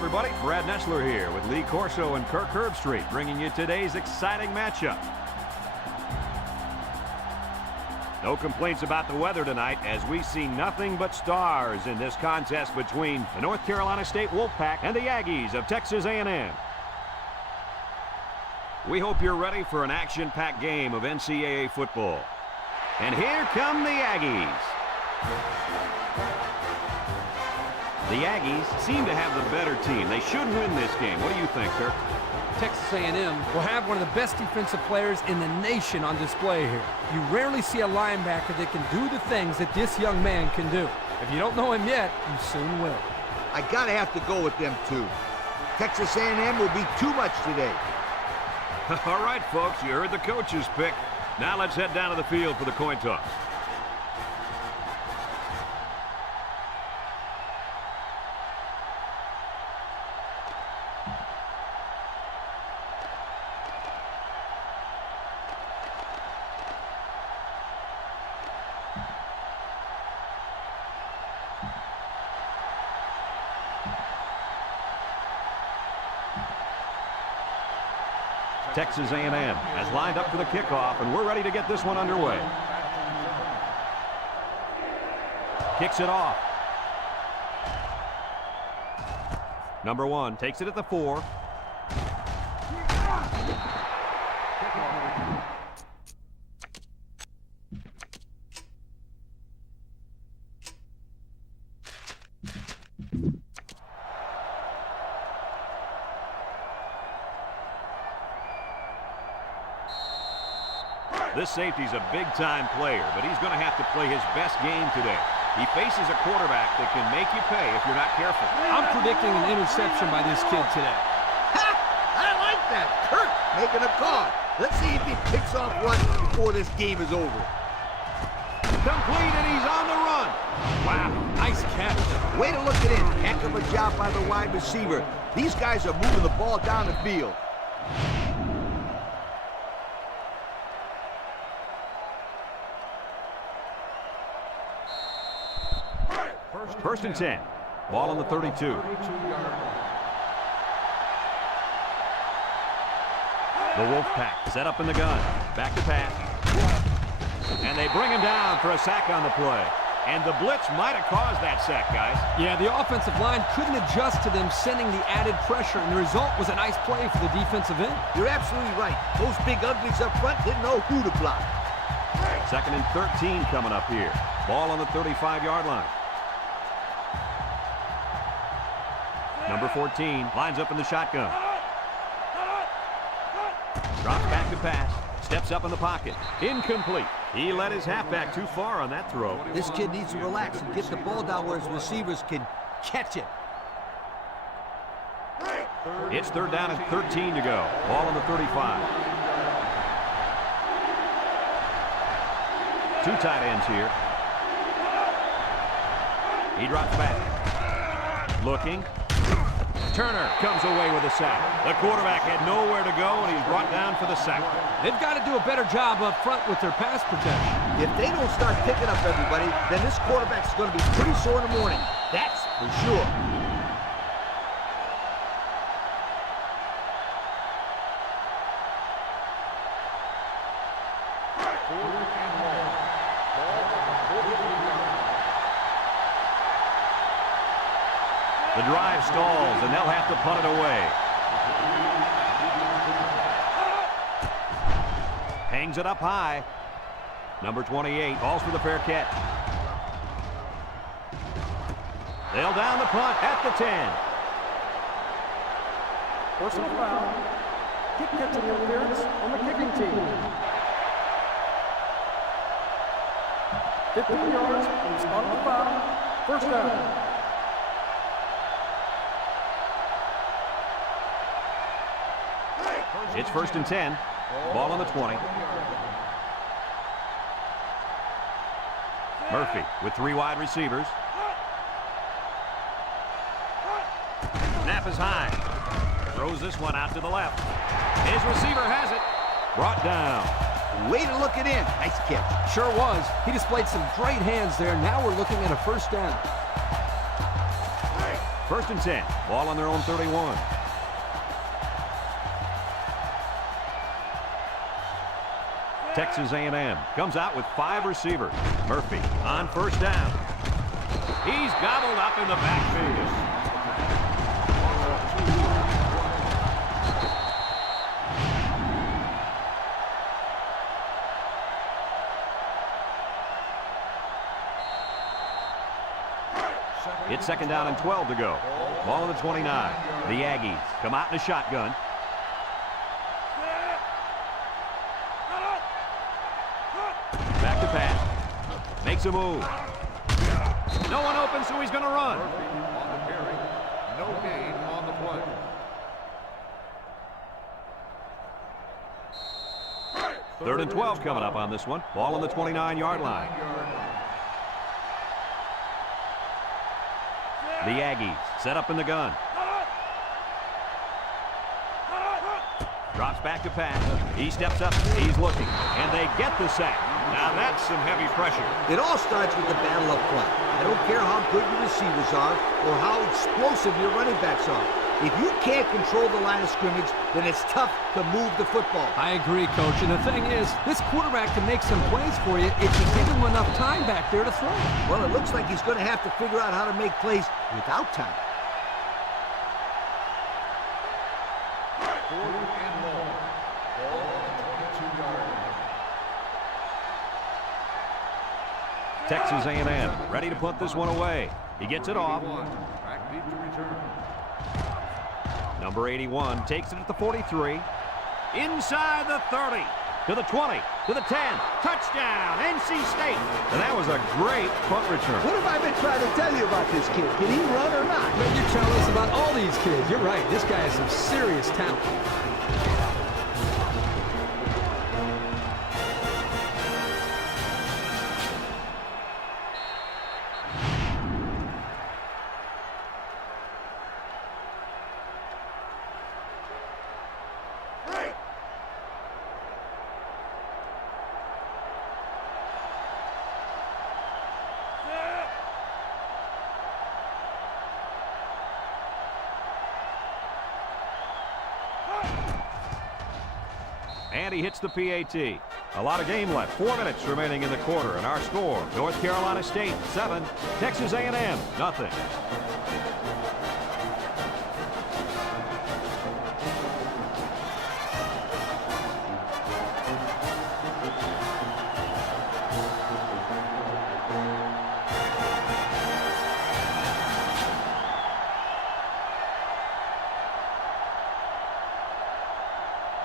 everybody. Brad Nessler here with Lee Corso and Kirk Herbstreit, bringing you today's exciting matchup. No complaints about the weather tonight, as we see nothing but stars in this contest between the North Carolina State Wolfpack and the Aggies of Texas A&M. We hope you're ready for an action-packed game of NCAA football. And here come the Aggies. The Aggies seem to have the better team. They should win this game. What do you think, Kirk? Texas A&M will have one of the best defensive players in the nation on display here. You rarely see a linebacker that can do the things that this young man can do. If you don't know him yet, you soon will. I gotta have to go with them too. Texas A&M will be too much today. All right, folks, you heard the coach's pick. Now let's head down to the field for the coin toss. Texas A&M has lined up for the kickoff, and we're ready to get this one underway. Kicks it off. Number 1 takes it at the 4. This safety's a big-time player, but he's going to have to play his best game today. He faces a quarterback that can make you pay if you're not careful. I'm predicting an interception by this kid today. Ha! I like that. Kirk making a call. Let's see if he picks off one before this game is over. Complete, and he's on the run. Wow, nice catch. Way to look it in. Heck of a job by the wide receiver. These guys are moving the ball down the field. First and 10. Ball on the 32. The Wolfpack set up in the gun. Back to pass. And they bring him down for a sack on the play. And the blitz might have caused that sack, guys. Yeah, the offensive line couldn't adjust to them sending the added pressure, and the result was a nice play for the defensive end. You're absolutely right. Those big uglies up front didn't know who to block. Second and 13 coming up here. Ball on the 35-yard line. Number 14 lines up in the shotgun. Drops back to pass. Steps up in the pocket. Incomplete. He let his halfback too far on that throw. This kid needs to relax and get the ball down where his receivers can catch it. It's third down and 13 to go. Ball on the 35. Two tight ends here. He drops back. Looking. Turner comes away with a sack. The quarterback had nowhere to go, and he's brought down for the sack. They've got to do a better job up front with their pass protection. If they don't start picking up everybody, then this quarterback's going to be pretty sore in the morning. That's for sure. The drive stalls, and they'll have to punt it away. Hangs it up high. Number 28 calls for the fair catch. They'll down the punt at the 10. Personal foul. Kick catching interference on the kicking team. 15 yards from the spot of the foul. First down. It's first and 10. Ball on the 20. Murphy with 3 wide receivers. Snap is high. Throws this one out to the left. His receiver has it. Brought down. Way to look it in. Nice catch. Sure was. He displayed some great hands there. Now we're looking at a first down. First and 10. Ball on their own 31. Texas A&M comes out with 5 receivers. Murphy on first down. He's gobbled up in the backfield. It's second down and 12 to go. Ball on the 29. The Aggies come out in a shotgun. Back to pass. Makes a move. No one open, so he's going to run. On the carry. No gain on the play. Third and 12 coming up on this one. Ball on the 29-yard line. The Aggies set up in the gun. Drops back to pass. He steps up. He's looking. And they get the sack. Now that's some heavy pressure. It all starts with the battle up front. I don't care how good your receivers are or how explosive your running backs are. If you can't control the line of scrimmage, then it's tough to move the football. I agree, Coach. And the thing is, this quarterback can make some plays for you if you give him enough time back there to throw. Well, it looks like he's going to have to figure out how to make plays without time. Fourth and long. Ball on the 22-yard line. Texas A&M ready to punt this one away. He gets it off. Backbeat to return. Number 81 takes it at the 43. Inside the 30. To the 20. To the 10. Touchdown, NC State. And that was a great punt return. What have I been trying to tell you about this kid? Can he run or not? But you tell us about all these kids. You're right. This guy has some serious talent. And he hits the PAT. A lot of game left. 4 minutes remaining in the quarter. And our score, North Carolina State 7, Texas A&M nothing.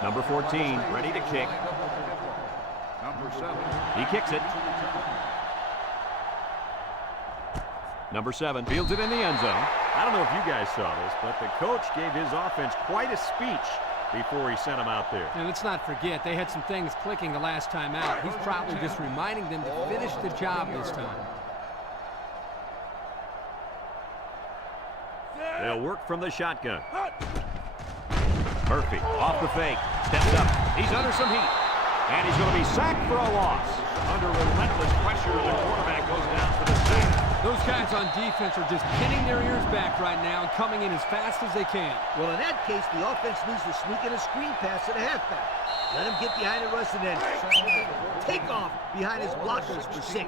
Number 14, ready to kick. Number 7. He kicks it. Number 7 fields it in the end zone. I don't know if you guys saw this, but the coach gave his offense quite a speech before he sent them out there. And let's not forget, they had some things clicking the last time out. He's probably just reminding them to finish the job this time. They'll work from the shotgun. Murphy off the fake, steps up. He's under some heat, and he's going to be sacked for a loss. Under relentless pressure, the quarterback goes down for the sack. Those guys on defense are just pinning their ears back right now and coming in as fast as they can. Well, in that case, the offense needs to sneak in a screen pass to the halfback. Let him get behind the rush and then take off behind his blockers for 6.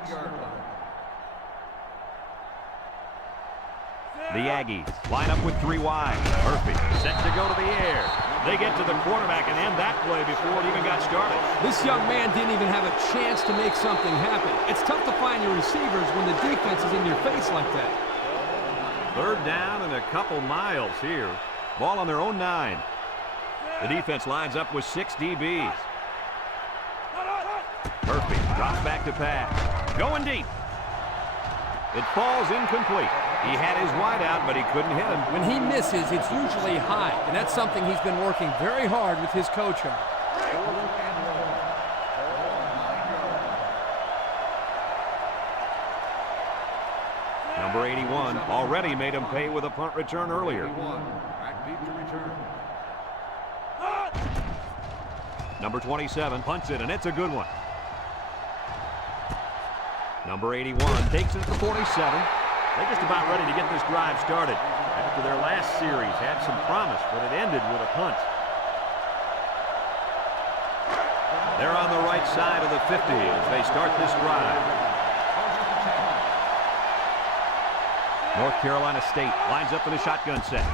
The Aggies line up with 3 wide. Murphy set to go to the air. They get to the quarterback and end that play before it even got started. This young man didn't even have a chance to make something happen. It's tough to find your receivers when the defense is in your face like that. Third down and a couple miles here. Ball on their own 9. The defense lines up with 6 DBs. Murphy drops back to pass. Going deep. It falls incomplete. He had his wide out, but he couldn't hit him. When he misses, it's usually high, and that's something he's been working very hard with his coach on. Number 81 already made him pay with a punt return earlier. Backbeat to return. Number 27 punts it, and it's a good one. Number 81 takes it at the 47. They're just about ready to get this drive started. after their last series had some promise, but it ended with a punt. They're on the right side of the 50 as they start this drive. North Carolina State lines up in a shotgun set.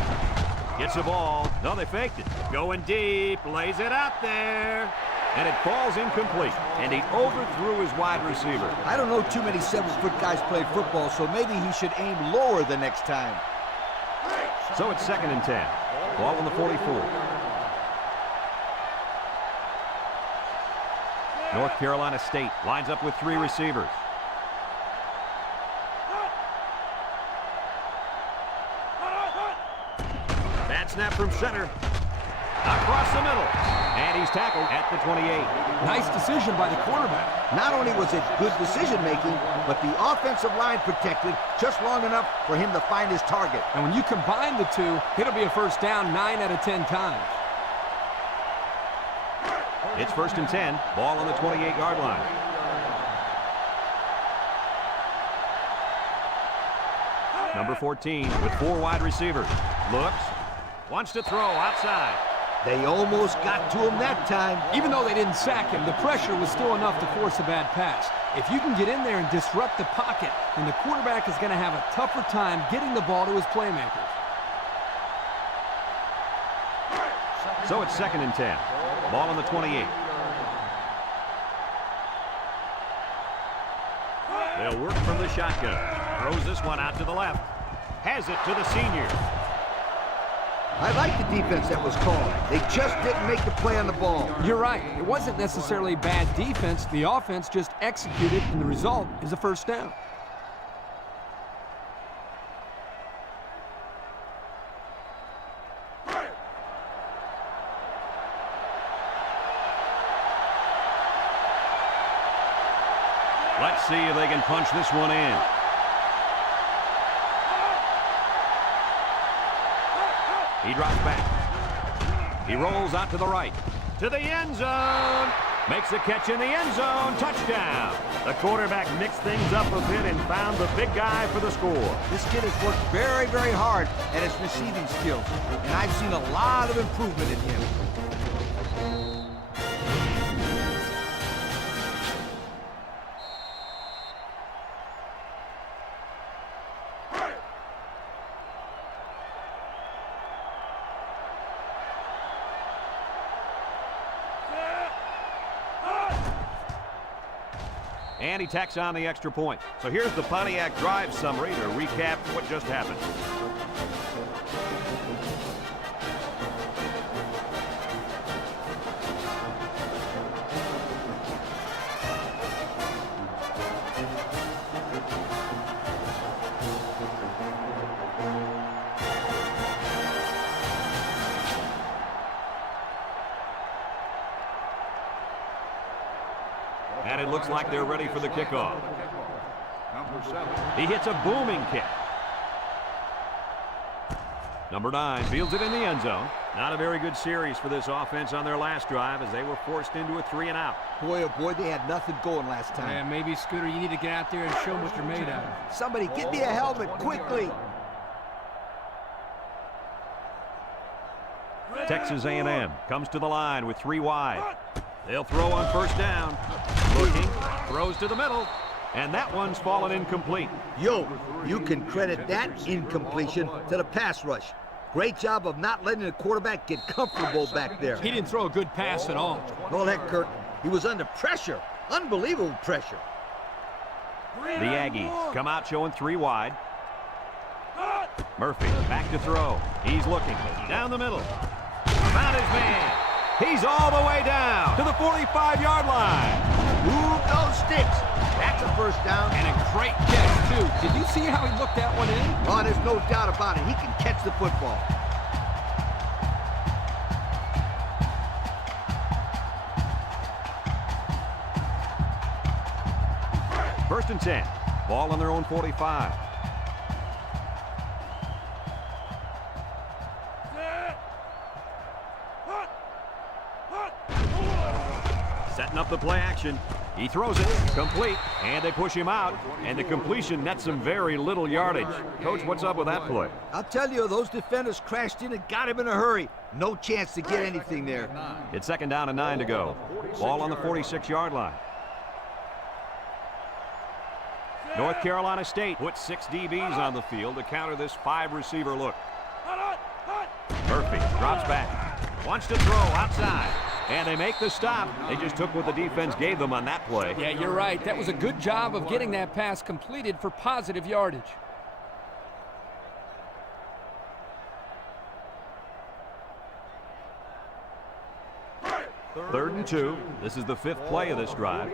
Gets the ball. No, they faked it. Going deep. Lays it out there. And it falls incomplete. And he overthrew his wide receiver. I don't know too many 7-foot guys play football, so maybe he should aim lower the next time. So it's 2nd and 10. Ball on the 44. North Carolina State lines up with 3 receivers. Bad snap from center. Across the middle. And he's tackled at the 28. Nice decision by the quarterback. Not only was it good decision-making, but the offensive line protected just long enough for him to find his target. And when you combine the two, it'll be a first down 9 out of 10 times. It's 1st and 10. Ball on the 28-yard line. Number 14 with 4 wide receivers. Looks. Wants to throw outside. They almost got to him that time. Even though they didn't sack him, the pressure was still enough to force a bad pass. If you can get in there and disrupt the pocket, then the quarterback is going to have a tougher time getting the ball to his playmakers. So it's 2nd and 10. Ball on the 28. They'll work from the shotgun. Throws this one out to the left. Has it to the senior. I like the defense that was called. They just didn't make the play on the ball. You're right. It wasn't necessarily bad defense. The offense just executed, and the result is a first down. Let's see if they can punch this one in. He drops back. He rolls out to the right. To the end zone. Makes a catch in the end zone. Touchdown. The quarterback mixed things up a bit and found the big guy for the score. This kid has worked very, very hard at his receiving skills, and I've seen a lot of improvement in him. And he tacks on the extra point. So here's the Pontiac drive summary to recap what just happened. And it looks like they're ready for the kickoff. Number 7. He hits a booming kick. Number 9 fields it in the end zone. Not a very good series for this offense on their last drive as they were forced into a 3-and-out. Boy, oh boy, they had nothing going last time. Yeah, maybe, Scooter, you need to get out there and show them what you're made out of. Somebody get me a helmet quickly. Texas A&M comes to the line with 3 wide. They'll throw on first down. Looking, throws to the middle, and that one's fallen incomplete. Yo, you can credit that incompletion to the pass rush. Great job of not letting the quarterback get comfortable back there. He didn't throw a good pass at all. All that, Kurt. He was under pressure. Unbelievable pressure. The Aggies come out showing 3 wide. Murphy back to throw. He's looking down the middle. Found his man. He's all the way down to the 45-yard line. Move those sticks. That's a first down. And a great catch, too. Did you see how he looked that one in? Oh, there's no doubt about it. He can catch the football. First and 10. Ball on their own 45. Setting up the play action. He throws it, complete, and they push him out, and the completion nets some very little yardage. Coach, what's up with that play? I'll tell you, those defenders crashed in and got him in a hurry. No chance to get anything there. It's 2nd down and 9 to go. Ball on the 46-yard line. North Carolina State puts 6 DBs on the field to counter this 5-receiver look. Murphy drops back, wants to throw outside, and they make the stop. They just took what the defense gave them on that play. Yeah, you're right. That was a good job of getting that pass completed for positive yardage. Third and 2. This is the 5th play of this drive.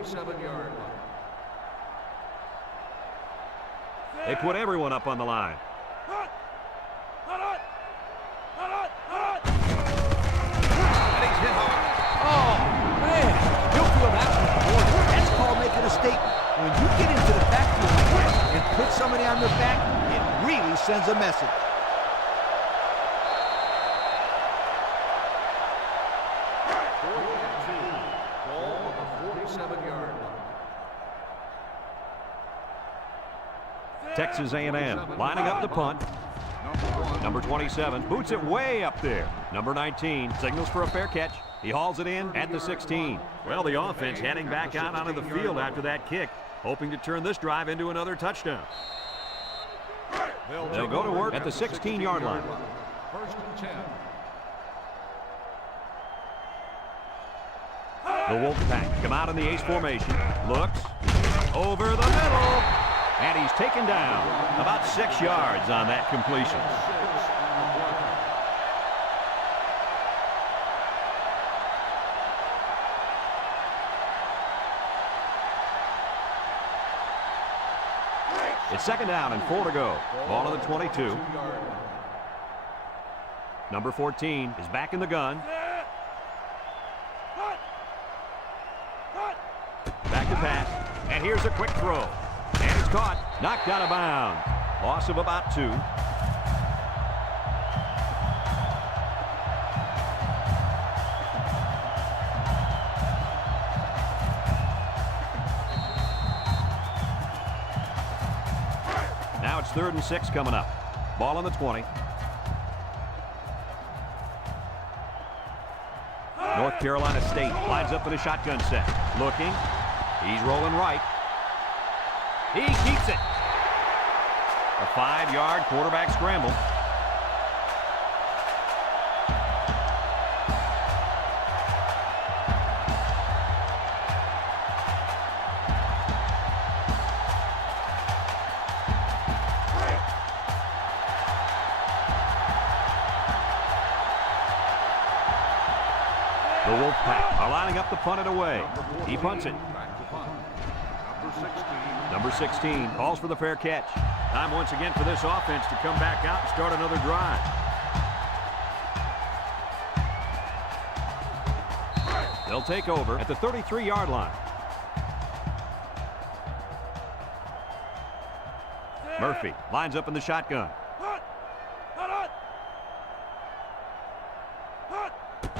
They put everyone up on the line. And he's hit hard. Oh, man. You'll feel that one more. That's called making a statement. When you get into the backfield like that and put somebody on their back, it really sends a message. Texas A&M lining up the punt. Number 27 boots it way up there. Number 19 signals for a fair catch. He hauls it in at the 16. Well, the offense heading back out onto the field after that kick, hoping to turn this drive into another touchdown. They'll go to work at the 16-yard line. 1st and 10. The Wolfpack come out in the ace formation. Looks over the middle. And he's taken down about 6 yards on that completion. It's 2nd down and 4 to go. Ball on the 22. Number 14 is back in the gun. Back to pass. And here's a quick throw. And it's caught, knocked out of bounds. Loss of about 2. Now it's 3rd and 6 coming up. Ball on the 20. North Carolina State lines up in a shotgun set. Looking. He's rolling right. He keeps it. A 5-yard quarterback scramble. The Wolfpack are lining up the punt it away. He punts it. Number 16 calls for the fair catch. Time once again for this offense to come back out and start another drive. They'll take over at the 33-yard line. Murphy lines up in the shotgun.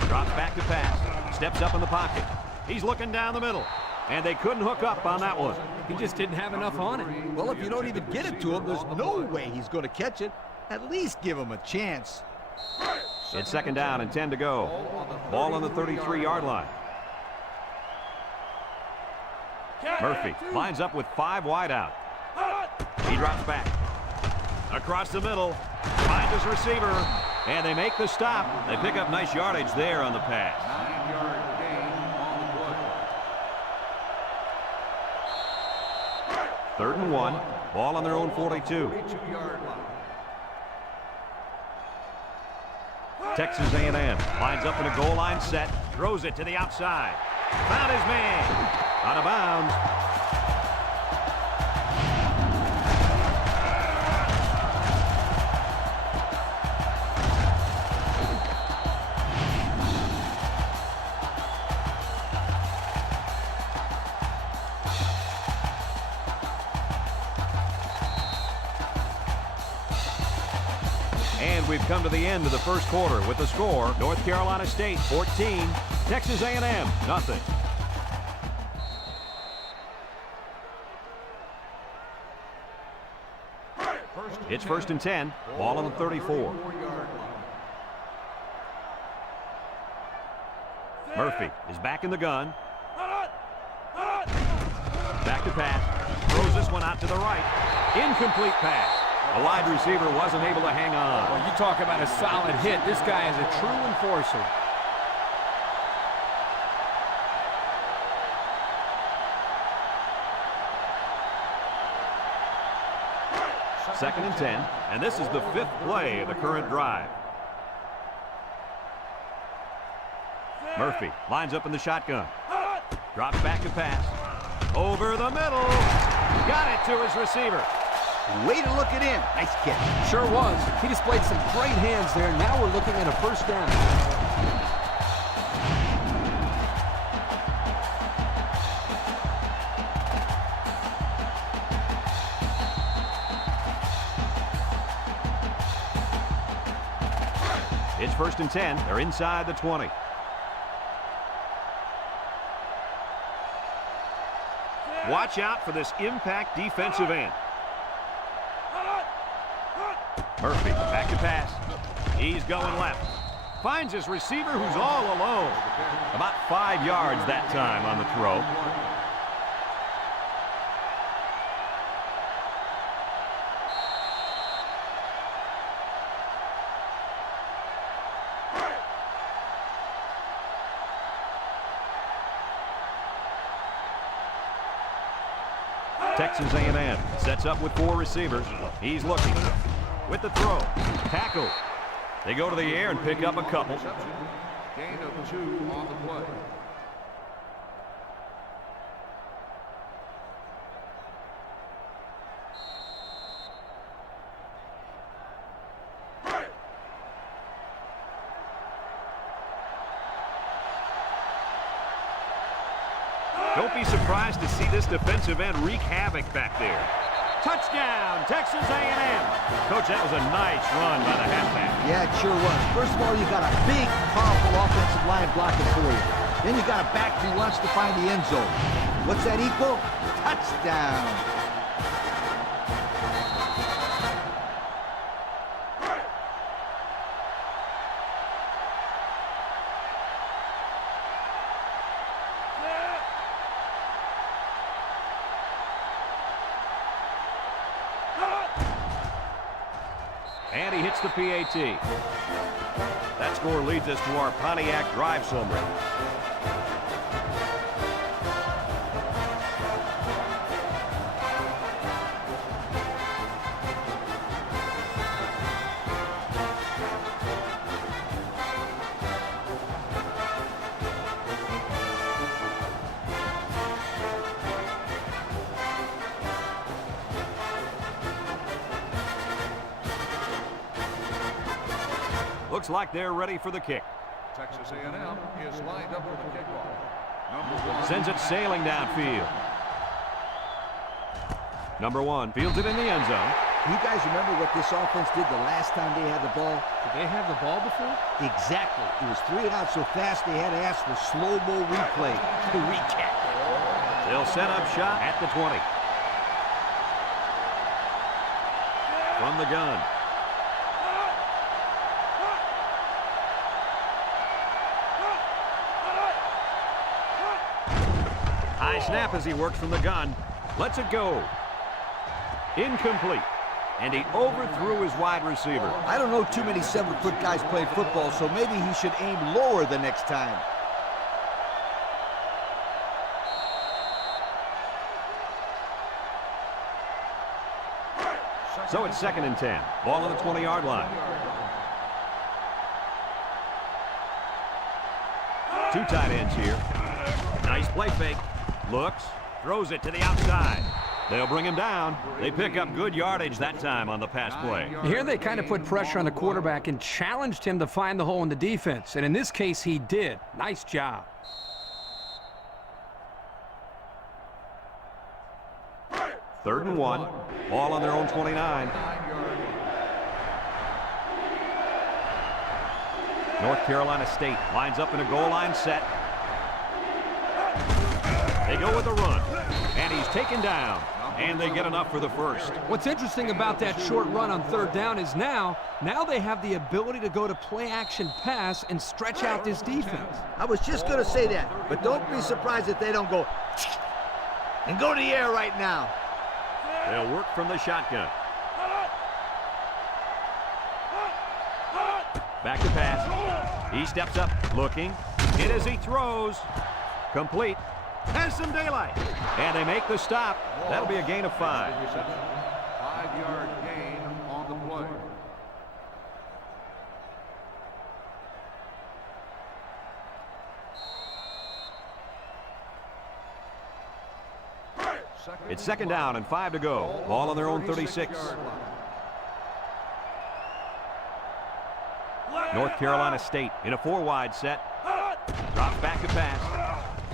Drops back to pass. Steps up in the pocket. He's looking down the middle. And they couldn't hook up on that one. He just didn't have enough on it. Well, if you don't even get it to him, there's no way he's going to catch it. At least give him a chance. It's 2nd down and 10 to go. Ball on the 33-yard line. Murphy lines up with 5 wide out. He drops back. Across the middle. Finds his receiver. And they make the stop. They pick up nice yardage there on the pass. 9-yard gain on the play. 3rd and 1. Ball on their own 42. 42-yard line. Texas A&M lines up in a goal line set. Throws it to the outside. Found his man. Out of bounds. And we've come to the end of the first quarter with the score, North Carolina State 14, Texas A&M nothing. It's 1st and 10. Ball on the 34. Murphy is back in the gun. Back to pass. Throws this one out to the right. Incomplete pass. A wide receiver wasn't able to hang on. Well, you talk about a solid hit. This guy is a true enforcer. Second and 10, and this is the 5th play of the current drive. Murphy lines up in the shotgun. Drops back to pass. Over the middle. Got it to his receiver. Way to look it in. Nice catch. Sure was. He displayed some great hands there. Now we're looking at a first down. It's 1st and 10. They're inside the 20. Watch out for this impact defensive end. Murphy back to pass. He's going left. Finds his receiver who's all alone. About 5 yards that time on the throw. Texas A&M sets up with 4 receivers. He's looking with the throw. Tackle. They go to the air and pick up a couple. Gain of 2 on the play. Don't be surprised to see this defensive end wreak havoc back there. Touchdown, Texas A&M. Coach, that was a nice run by the halfback. Yeah, it sure was. First of all, you got a big, powerful offensive line blocking for you. Then you got a back who wants to find the end zone. What's that equal? Touchdown. And he hits the PAT. That score leads us to our Pontiac drive summary. Looks like they're ready for the kick. Texas A&M is lined up for the kickoff. Number 1. Sends it sailing downfield. Number 1 fields it in the end zone. You guys remember what this offense did the last time they had the ball? Did they have the ball before? Exactly. It was 3 and out so fast they had to ask for slow-mo replay to recap. They'll set up shot at the 20. From the gun. High snap as he works from the gun. Lets it go. Incomplete. And he overthrew his wide receiver. I don't know too many 7-foot guys playing football, so maybe he should aim lower the next time. So it's 2nd and 10. Ball on the 20-yard line. 2 tight ends here. Nice play fake. Looks. Throws it to the outside. They'll bring him down. They pick up good yardage that time on the pass play. Here they kind of put pressure on the quarterback and challenged him to find the hole in the defense. And in this case, he did. Nice job. Third and 1. Ball on their own 29. North Carolina State lines up in a goal line set. They go with a run. And he's taken down. and they get enough for the first. What's interesting about that short run on third down is now they have the ability to go to play-action pass and stretch out this defense. I was just going to say that, but don't be surprised if they don't go and go to the air right now. They'll work from the shotgun. Back to pass. He steps up, looking. Hit as he throws. Complete. Has some daylight. And they make the stop. That'll be a gain of 5. 5-yard gain on the play. It's second down and 5 to go. Ball on their own 36. North Carolina State in a 4-wide set. Drops back to pass.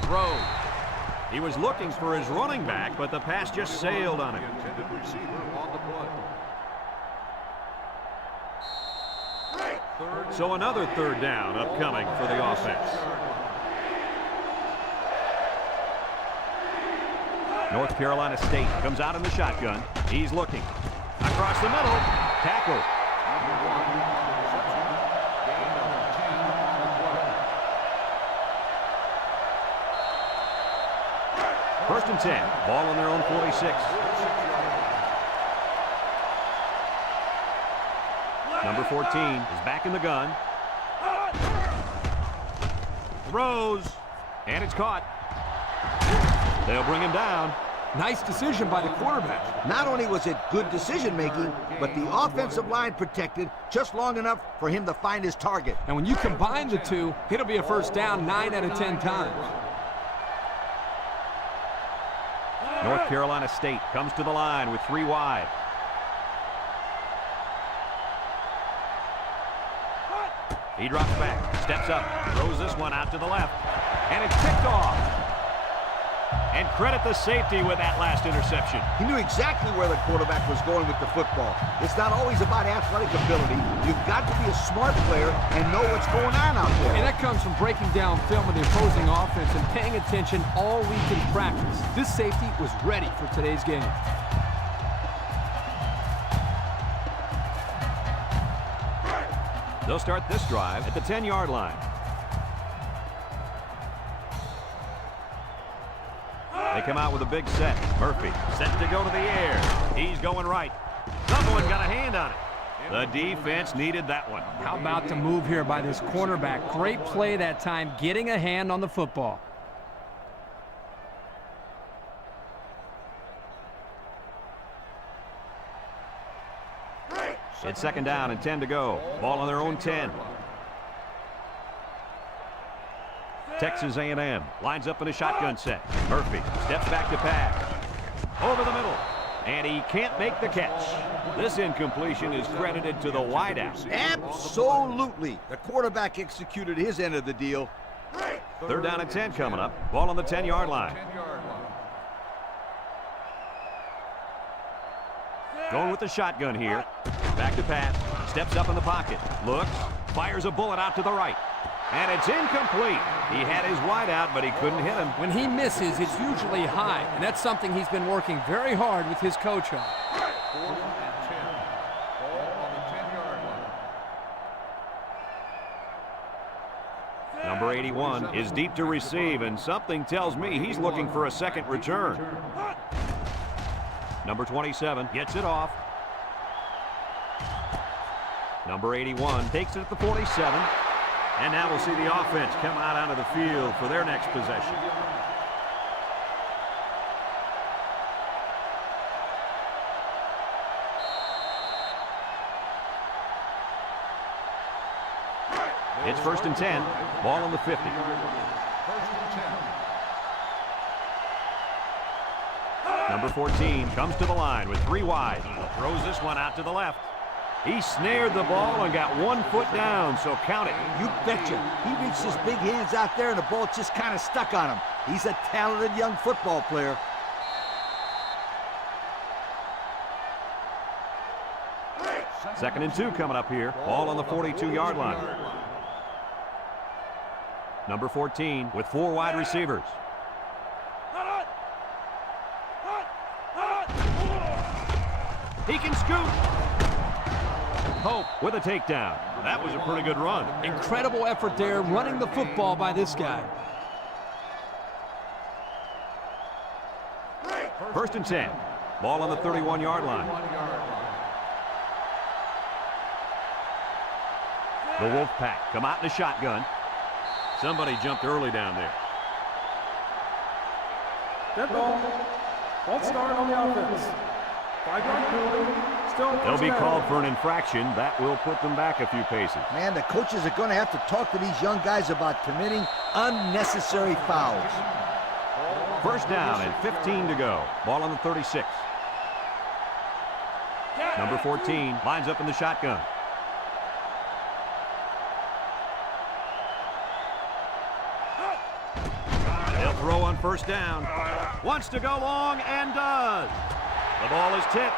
Throws. He was looking for his running back, but the pass just sailed on him. Intended receiver on the play. So another third down upcoming for the offense. North Carolina State comes out in the shotgun. He's looking. Across the middle. Tackle. First and 10. Ball on their own 46. Number 14 is back in the gun. Throws. And it's caught. They'll bring him down. Nice decision by the quarterback. Not only was it good decision-making, but the offensive line protected just long enough for him to find his target. And when you combine the two, it'll be a first down 9 out of 10 times. North Carolina State comes to the line with 3 wide. He drops back, steps up, throws this one out to the left, and it's picked off. And credit the safety with that last interception. He knew exactly where the quarterback was going with the football. It's not always about athletic ability. You've got to be a smart player and know what's going on out there. And that comes from breaking down film of the opposing offense and paying attention all week in practice. This safety was ready for today's game. They'll start this drive at the 10-yard line. They come out with a big set. Murphy set to go to the air. He's going right. Someone got a hand on it. The defense needed that one. How about the move here by this cornerback? Great play that time, getting a hand on the football. It's second down and 10 to go. Ball on their own 10. Texas A&M lines up in a shotgun set. Murphy steps back to pass. Over the middle. And he can't make the catch. This incompletion is credited to the wideout. Absolutely. The quarterback executed his end of the deal. Third down and 10 coming up. Ball on the 10-yard line. Going with the shotgun here. Back to pass. Steps up in the pocket. Looks. Fires a bullet out to the right. And it's incomplete. He had his wideout, but he couldn't hit him. When he misses, it's usually high, and that's something he's been working very hard with his coach on. 4th and 10. Ball on the 10-yard line. Number 81 is deep to receive, and something tells me he's looking for a second return. Number 27 gets it off. Number 81 takes it at the 47. And now we'll see the offense come out onto the field for their next possession. It's first and 10. Ball on the 50. First and 10. Number 14 comes to the line with 3 wide. Throws this one out to the left. He snared the ball and got 1 foot down, so count it. You betcha. He reached his big hands out there, and the ball just kind of stuck on him. He's a talented young football player. Second and 2 coming up here. Ball on the 42-yard line. Number 14 with 4 wide receivers. He can scoot. Hope with a takedown. That was a pretty good run. Incredible effort there, running the football by this guy. First and 10. Ball on the 31-yard line. The Wolfpack come out in a shotgun. Somebody jumped early down there. Dead ball. False start on the offense. 5-yard penalty. Still They'll be first called down. for an infraction. That will put them back a few paces. Man, the coaches are going to have to talk to these young guys about committing unnecessary fouls. First down and 15 to go. Ball on the 36. Number 14 lines up in the shotgun. They'll throw on first down. Wants to go long and does. The ball is tipped.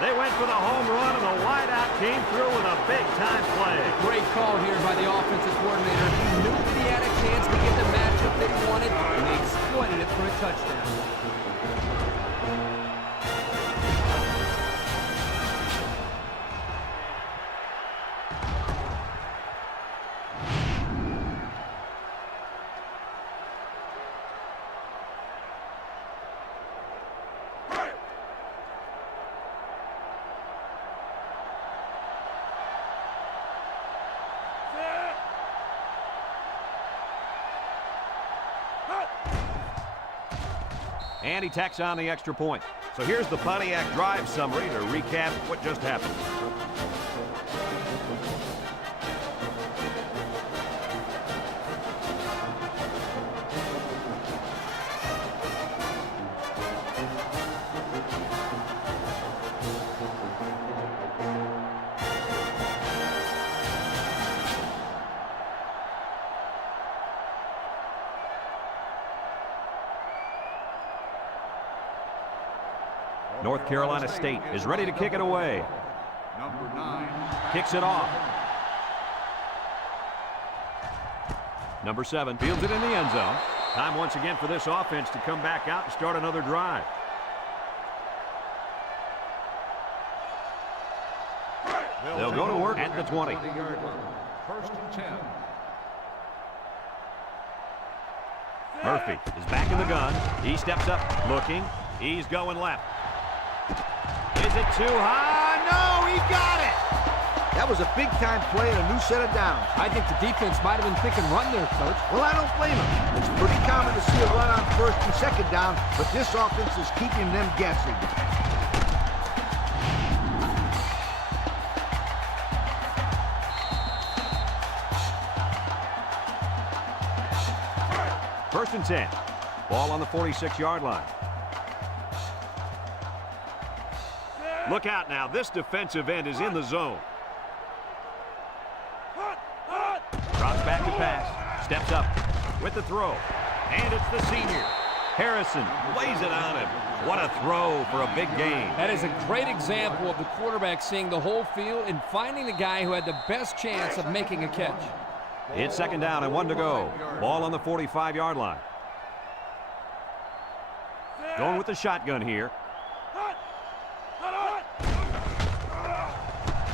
They went for the home run, and the wideout came through with a big-time play. Great call here by the offensive coordinator. He knew that he had a chance to get the matchup that he wanted, and they exploited it for a touchdown. And he tacks on the extra point. So here's the Pontiac drive summary to recap what just happened. North Carolina State is ready to kick it away. Number 9. Kicks it off. Number 7 fields it in the end zone. Time once again for this offense to come back out and start another drive. They'll go to work at the 20. First and 10. Murphy is back in the gun. He steps up, looking. He's going left. Is it too high? No, he got it! That was a big-time play and a new set of downs. I think the defense might have been thinking run there, Coach. Well, I don't blame them. It's pretty common to see a run on first and second down, but this offense is keeping them guessing. First and 10. Ball on the 46-yard line. Look out now. This defensive end is in the zone. Drops back to pass. Steps up with the throw. And it's the senior. Harrison lays it on him. What a throw for a big gain. That is a great example of the quarterback seeing the whole field and finding the guy who had the best chance of making a catch. It's second down and 1 to go. Ball on the 45-yard line. Going with the shotgun here.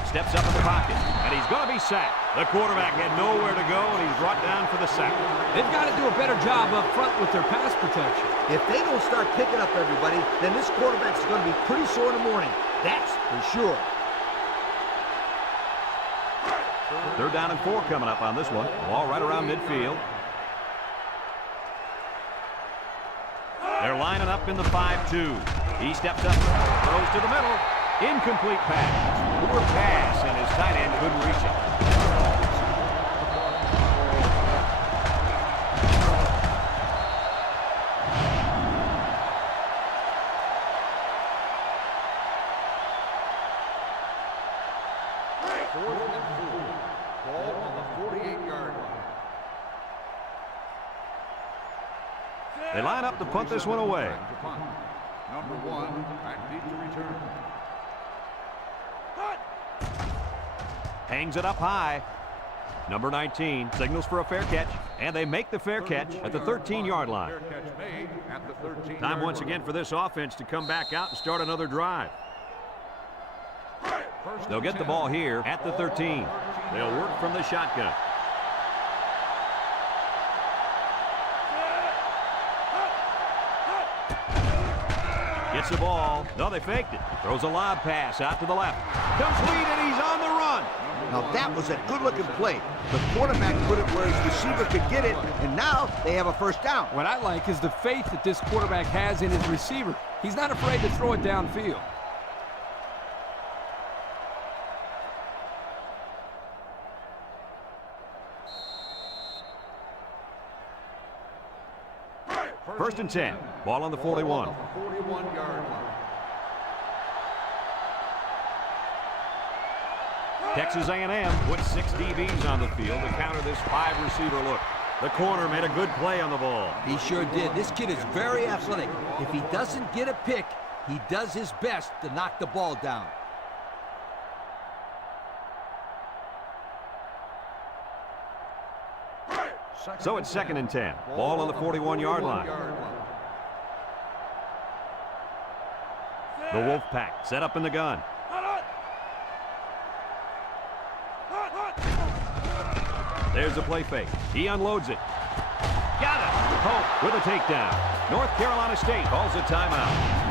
Steps up in the pocket, and he's going to be sacked. The quarterback had nowhere to go, and he's brought down for the sack. They've got to do a better job up front with their pass protection. If they don't start picking up everybody, then this quarterback's going to be pretty sore in the morning. That's for sure. Third down and 4 coming up on this one. Ball right around midfield. They're lining up in the 5-2. He steps up, throws to the middle. Incomplete pass. Poor pass, and his tight end couldn't reach it. Fourth and 4. Ball on the 48-yard line. They line up to punt this one away. Number 1, back deep to return. Hangs it up high. Number 19 signals for a fair catch, and they make the fair catch at the 13-yard line. Fair catch made at the 13-yard Time once line. again for this offense to come back out and start another drive. They'll get the ball here at the 13. They'll work from the shotgun. Gets the ball. No, they faked it. Throws a lob pass out to the left. Comes lead, and he's on the run. Now that was a good-looking play. The quarterback put it where his receiver could get it, and now they have a first down. What I like is the faith that this quarterback has in his receiver. He's not afraid to throw it downfield. First and 10. Ball on the 41. 41-yard line. Texas A&M puts 6 DBs on the field to counter this 5-receiver look. The corner made a good play on the ball. He sure did. This kid is very athletic. If he doesn't get a pick, he does his best to knock the ball down. So it's second and 10. Ball on the 41-yard line. The Wolfpack set up in the gun. There's the play fake. He unloads it. Got it. Hope with a takedown. North Carolina State calls a timeout.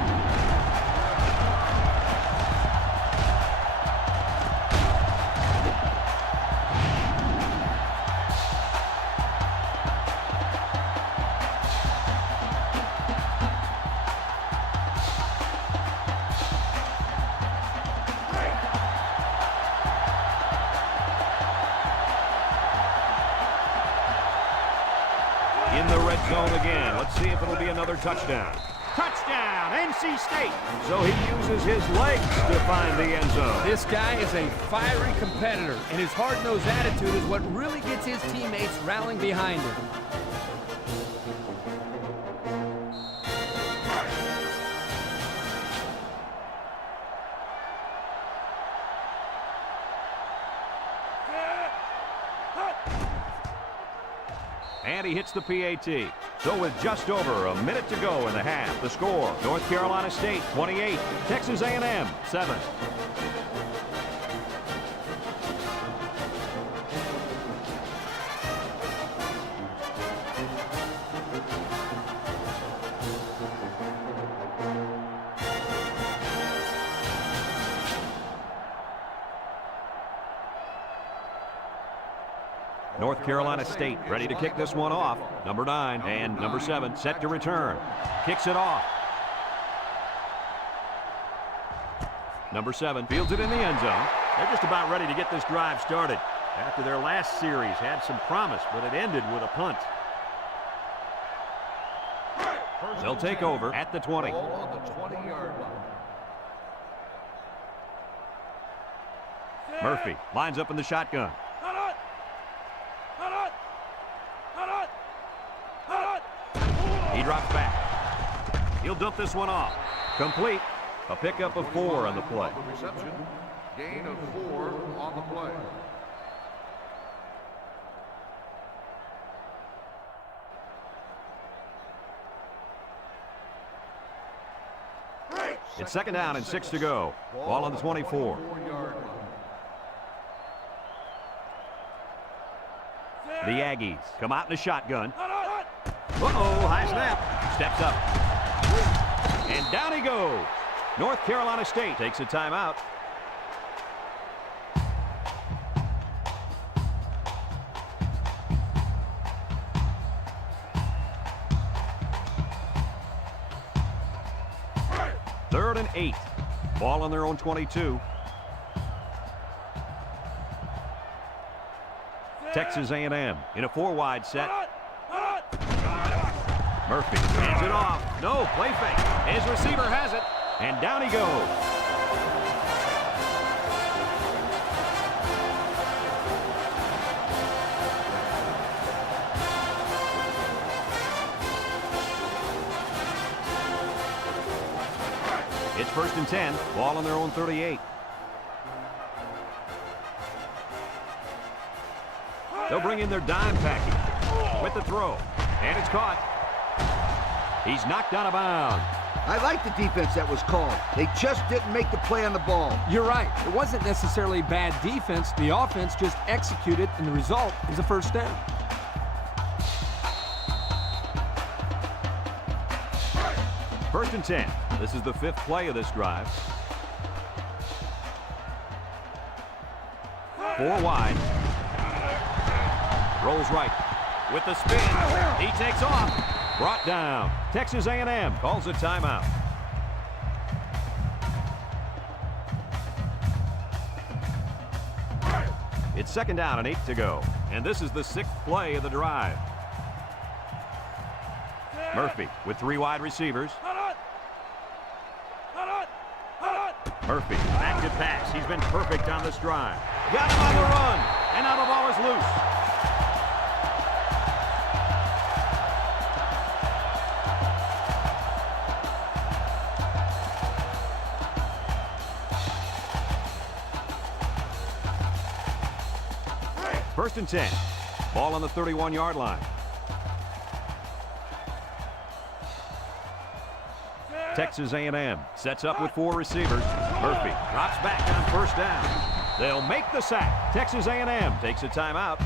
In the red zone again. Let's see if it'll be another touchdown. Touchdown, NC State. So he uses his legs to find the end zone. This guy is a fiery competitor, and his hard-nosed attitude is what really gets his teammates rallying behind him. And he hits the PAT. So with just over a minute to go in the half, the score, North Carolina State 28, Texas A&M 7. North Carolina State ready to kick this one off. Number 9 and number 7 set to return. Kicks it off. Number 7 fields it in the end zone. They're just about ready to get this drive started. After their last series had some promise, but it ended with a punt. They'll take over at the 20. Ball on the 20-yard line. Murphy lines up in the shotgun. He drops back. He'll dump this one off. Complete. A pickup of 4 on the play. On the reception, gain of 4 on the play. It's second down and 6 to go. Ball on the 24. 24-yard line. The Aggies come out in a shotgun. Uh-oh, high snap. Steps up. And down he goes. North Carolina State takes a timeout. Third and 8. Ball on their own 22. Texas A&M in a 4-wide set. Murphy hands it off. No, play fake. His receiver has it. And down he goes. It's first and 10. Ball on their own 38. They'll bring in their dime package with the throw. And it's caught. He's knocked out of bounds. I like the defense that was called. They just didn't make the play on the ball. You're right. It wasn't necessarily bad defense. The offense just executed, and the result is a first down. First and 10. This is the 5th play of this drive. 4 wide. Rolls right. With the spin. He takes off. Brought down. Texas A&M calls a timeout. It's 2nd down and 8 to go. And this is the 6th play of the drive. Murphy with 3 wide receivers. Murphy, back to pass. He's been perfect on this drive. Got him on the run. And now the ball is loose. First and 10. Ball on the 31-yard line. Texas A&M sets up with 4 receivers. Murphy drops back on first down. They'll make the sack. Texas A&M takes a timeout.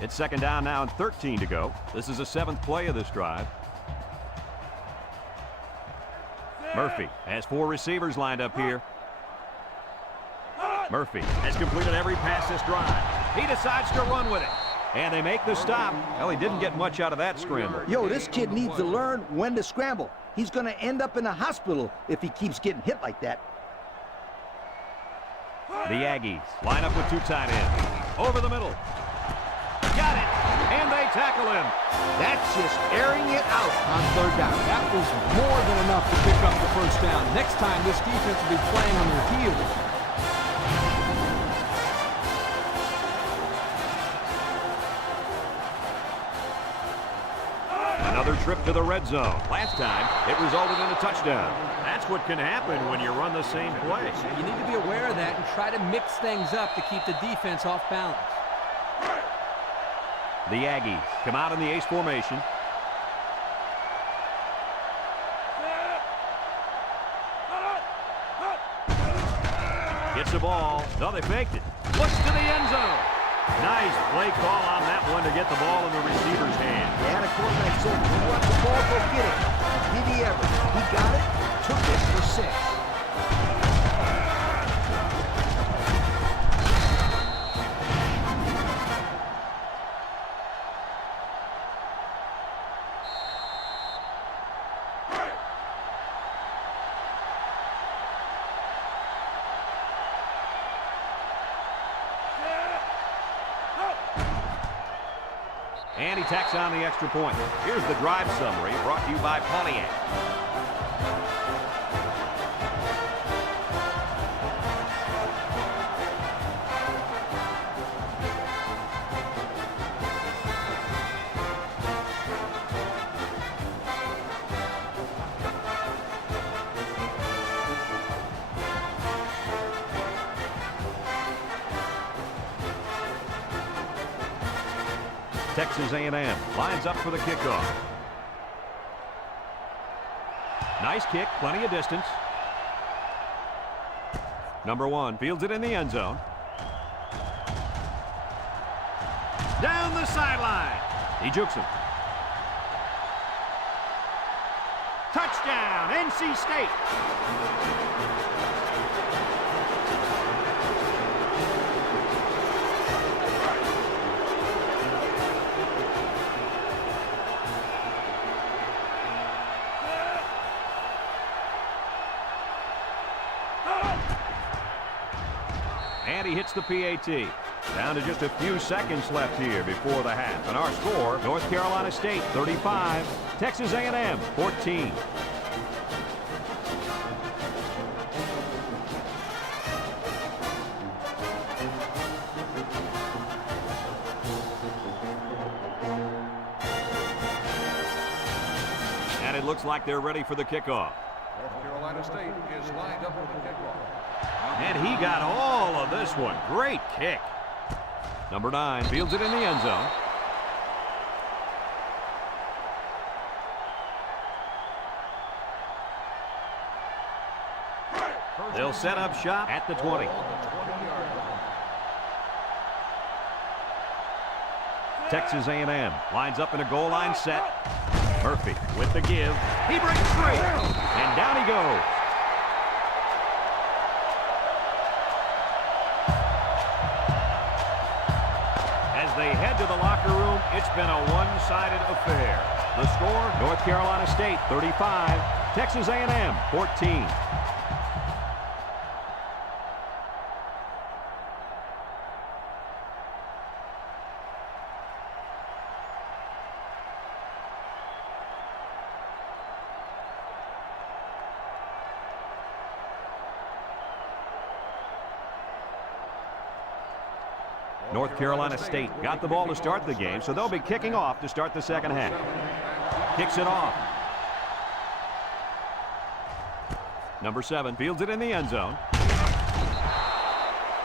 It's 2nd down now and 13 to go. This is the 7th play of this drive. Murphy has 4 receivers lined up here. Murphy has completed every pass this drive. He decides to run with it. And they make the stop. Well, he didn't get much out of that scramble. Yo, this kid needs to learn when to scramble. He's going to end up in a hospital if he keeps getting hit like that. The Aggies line up with 2 tight ends. Over the middle. Got it. And they tackle him. That's just airing it out on 3rd down. That was more than enough to pick up the first down. Next time, this defense will be playing on their heels. Another trip to the red zone. Last time, it resulted in a touchdown. That's what can happen when you run the same play. You need to be aware of that and try to mix things up to keep the defense off balance. The Aggies come out in the ace formation. Gets the ball. No, they faked it. Looks to the end zone. Nice play call on that one to get the ball in the receiver's hand. Yeah, the quarterback said, "You want the ball, go get it." Did he ever? He got it, took it for 6. And he tacks on the extra point. Here's the drive summary brought to you by Pontiac. Texas A&M lines up for the kickoff. Nice kick, plenty of distance. Number 1 fields it in the end zone. Down the sideline. He jukes him. Touchdown, NC State. And he hits the PAT. Down to just a few seconds left here before the half. And our score, North Carolina State 35, Texas A&M 14. And it looks like they're ready for the kickoff. North Carolina State is lined up for the kickoff. And he got all of this one. Great kick. Number 9 fields it in the end zone. They'll set up shop at the 20. Texas A&M lines up in a goal line set. Murphy with the give. He breaks free, and down he goes. As they head to the locker room, it's been a one-sided affair. The score, North Carolina State 35, Texas A&M 14. North Carolina State got the ball to start the game, so they'll be kicking off to start the second half. Kicks it off. Number 7 fields it in the end zone.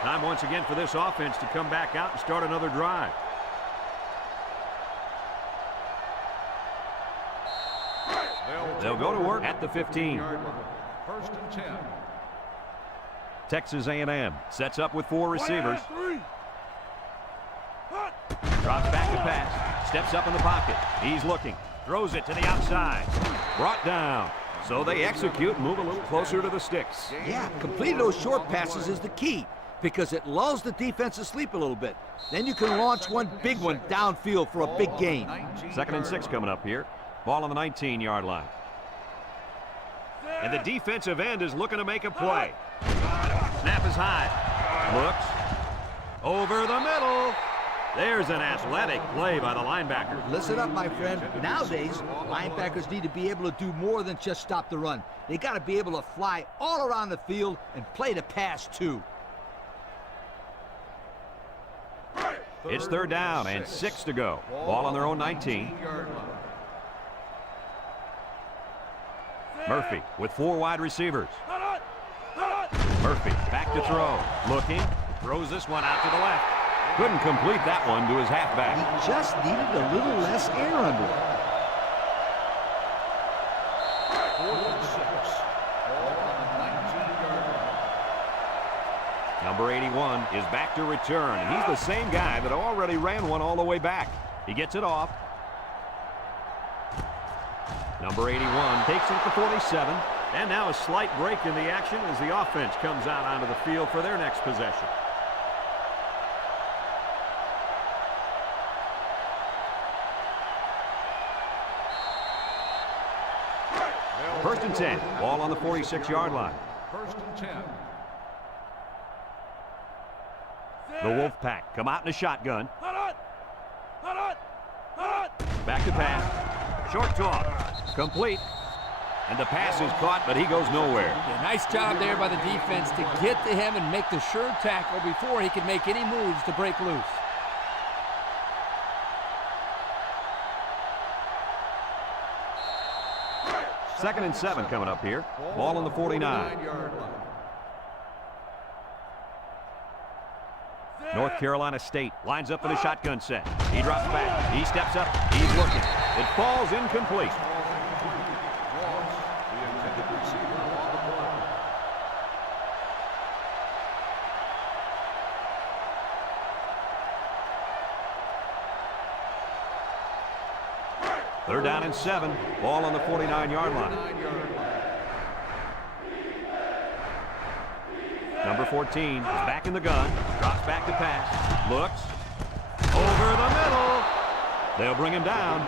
Time once again for this offense to come back out and start another drive. They'll go to work at the 15. First and 10. Texas A&M sets up with 4 receivers. Drops back to pass. Steps up in the pocket. He's looking. Throws it to the outside. Brought down. So they execute and move a little closer to the sticks. Yeah, completing those short passes is the key because it lulls the defense to sleep a little bit. Then you can launch one big one downfield for a big gain. 2nd and 6 coming up here. Ball on the 19-yard line. And the defensive end is looking to make a play. Snap is high. Looks. Over the middle. There's an athletic play by the linebacker. Listen up, my friend. Nowadays, linebackers need to be able to do more than just stop the run. They got to be able to fly all around the field and play the pass, too. It's 3rd down and 6 to go. Ball on their own 19. Murphy with 4 wide receivers. Murphy back to throw. Looking. Throws this one out to the left. Couldn't complete that one to his halfback. He just needed a little less air under it. 4th and 6. Ball on the 19-yard line. Number 81 is back to return. He's the same guy that already ran one all the way back. He gets it off. Number 81 takes it at the 47. And now a slight break in the action as the offense comes out onto the field for their next possession. First and 10. Ball on the 46-yard line. First and 10. The Wolfpack come out in a shotgun. Back to pass. Short toss. Complete. And the pass is caught, but he goes nowhere. Yeah, nice job there by the defense to get to him and make the sure tackle before he could make any moves to break loose. Second and 7 coming up here. Ball on the 49. North Carolina State lines up in a shotgun set. He drops back. He steps up. He's looking. It falls incomplete. Third down and 7. Ball on the 49-yard line. Number 14 is back in the gun. Drops back to pass. Looks. Over the middle. They'll bring him down.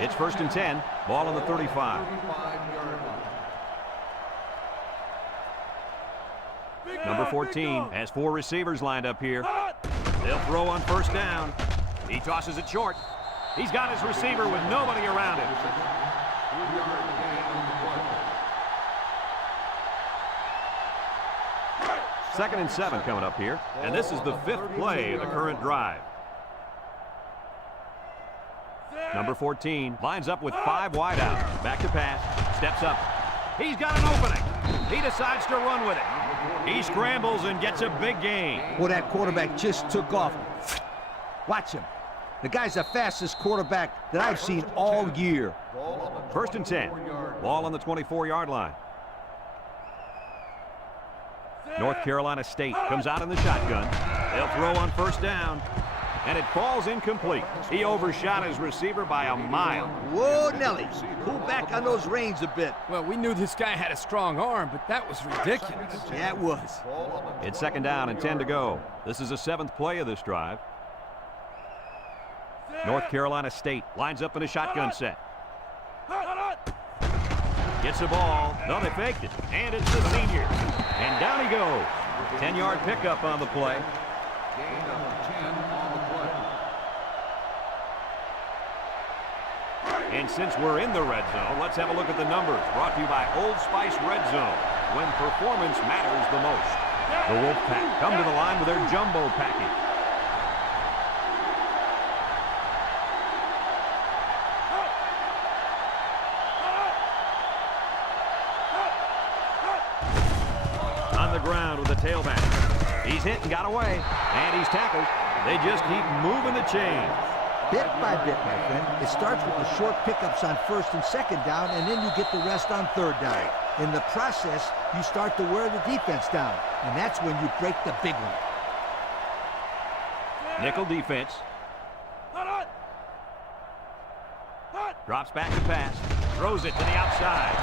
It's 1st and 10. Ball on the 35. Number 14 has 4 receivers lined up here. They'll throw on 1st down. He tosses it short. He's got his receiver with nobody around him. Second and 7 coming up here. And this is the 5th play of the current drive. Number 14 lines up with 5 wideouts. Back to pass. Steps up. He's got an opening. He decides to run with it. He scrambles and gets a big gain. Well, that quarterback just took off. Watch him. The guy's the fastest quarterback that I've seen all year. First and 10. Ball on the 24-yard line. North Carolina State comes out in the shotgun. They'll throw on first down. And it falls incomplete. He overshot his receiver by a mile. Whoa, Nelly. Pull back on those reins a bit. Well, we knew this guy had a strong arm, but that was ridiculous. Yeah, it was. It's second down and 10 to go. This is the 7th play of this drive. North Carolina State lines up in a shotgun set. Gets the ball. No, they faked it. And it's the senior. And down he goes. 10-yard pickup on the play. Gain of 10 on the play. And since we're in the red zone, let's have a look at the numbers. Brought to you by Old Spice Red Zone, when performance matters the most. The Wolfpack come to the line with their jumbo package. On the ground with the tailback. He's hit and got away, and he's tackled. They just keep moving the chains. Bit by bit, my friend. It starts with the short pickups on first and second down, and then you get the rest on third down. In the process, you start to wear the defense down, and that's when you break the big one. Nickel defense. Drops back to pass. Throws it to the outside.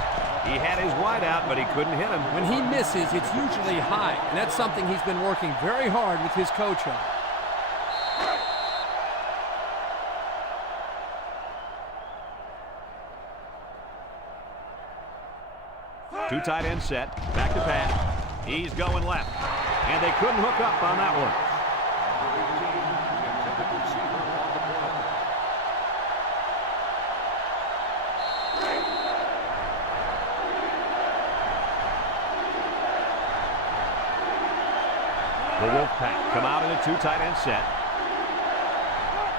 He had his wide out, but he couldn't hit him. When he misses, it's usually high, and that's something he's been working very hard with his coach on. Two tight end set. Back to pass. He's going left. And they couldn't hook up on that one. The Wolfpack come out in a two tight end set.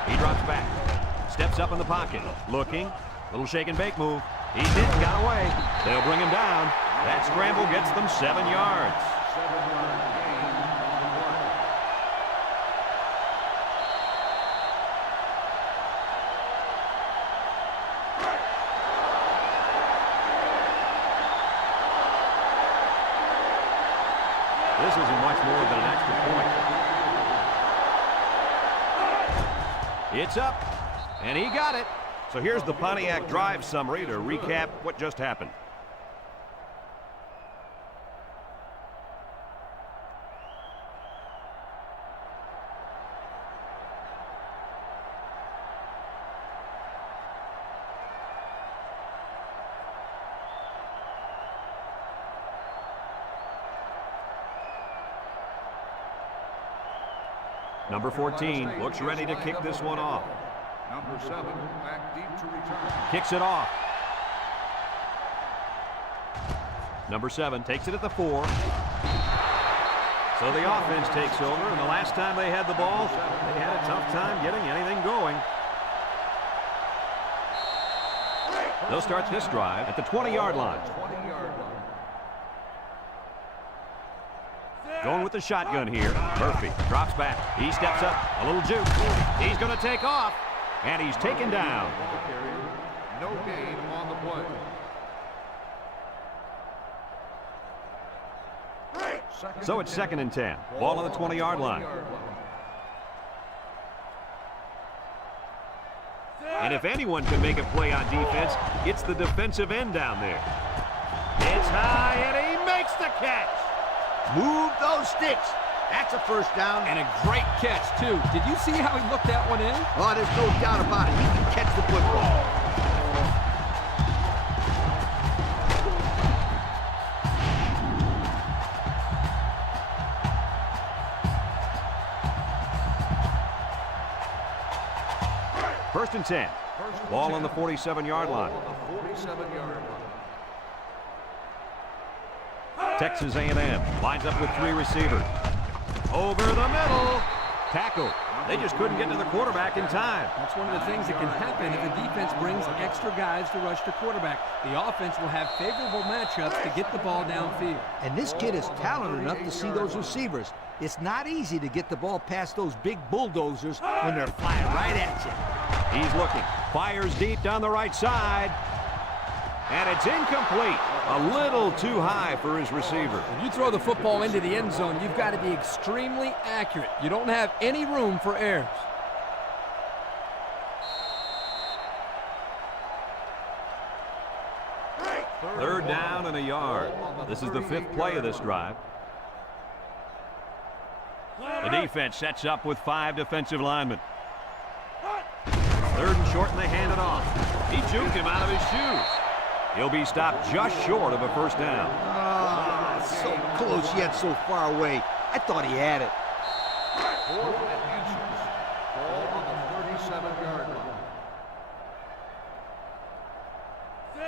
He drops back. Steps up in the pocket. Looking. Little shake and bake move. He's hit, got away. They'll bring him down. That scramble gets them 7 yards. 7-yard gain on the play. This isn't much more than an extra point. It's up, and he got it. So here's the Pontiac drive summary to recap what just happened. Number 14 looks ready to kick this one off. Number 7 back deep to return. Kicks it off. Number 7 takes it at the 4. So the offense takes over, and the last time they had the ball, they had a tough time getting anything going. They'll start this drive at the 20-yard line. 20-yard line. Going with the shotgun here. Murphy drops back. He steps up. A little juke. He's going to take off. And he's taken down. No gain on the play. So it's second and 10. Ball on the 20-yard line. And if anyone can make a play on defense, it's the defensive end down there. It's high, and he makes the catch. Move those sticks. That's a first down. And a great catch, too. Did you see how he looked that one in? Oh, there's no doubt about it. He can catch the football. First and 10. Ball on the 47-yard line. 47-yard line. Texas A&M lines up with 3 receivers. Over the middle. Tackled. They just couldn't get to the quarterback in time. That's one of the things that can happen if the defense brings extra guys to rush the quarterback. The offense will have favorable matchups to get the ball downfield. And this kid is talented enough to see those receivers. It's not easy to get the ball past those big bulldozers when they're flying right at you. He's looking. Fires deep down the right side. And it's incomplete. A little too high for his receiver. When you throw the football into the end zone, you've got to be extremely accurate. You don't have any room for errors. Third down and a yard. This is the 5th play of this drive. The defense sets up with 5 defensive linemen. 3rd and short, and they hand it off. He juked him out of his shoes. He'll be stopped just short of a first down. Ah, so close yet so far away. I thought he had it. 4th and inches. Ball on the 37-yard line.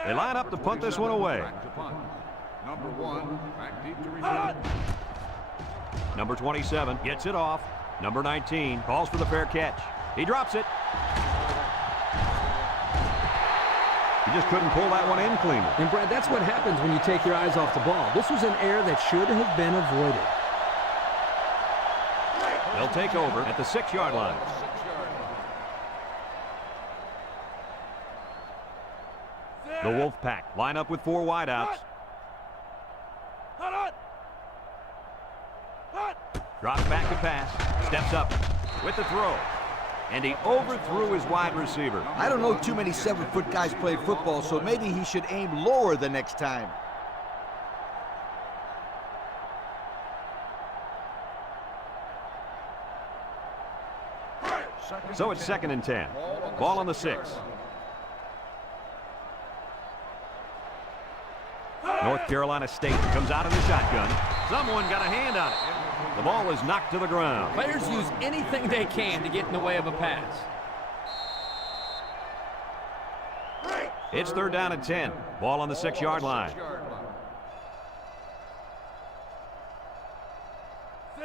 They line up to punt this one away. Back to punt. Number 1, back deep to return. Number 27 gets it off. Number 19 calls for the fair catch. He drops it. He just couldn't pull that one in cleanly. And, Brad, that's what happens when you take your eyes off the ball. This was an error that should have been avoided. They'll take over at the 6-yard line. The Wolfpack line up with 4 wideouts. Drops back to pass. Steps up with the throw. And he overthrew his wide receiver. I don't know too many 7-foot guys play football, so maybe he should aim lower the next time. So it's 2nd and 10. Ball on the 6. North Carolina State comes out in the shotgun. Someone got a hand on it. The ball is knocked to the ground. Players use anything they can to get in the way of a pass. It's 3rd down and 10. Ball on the 6-yard line.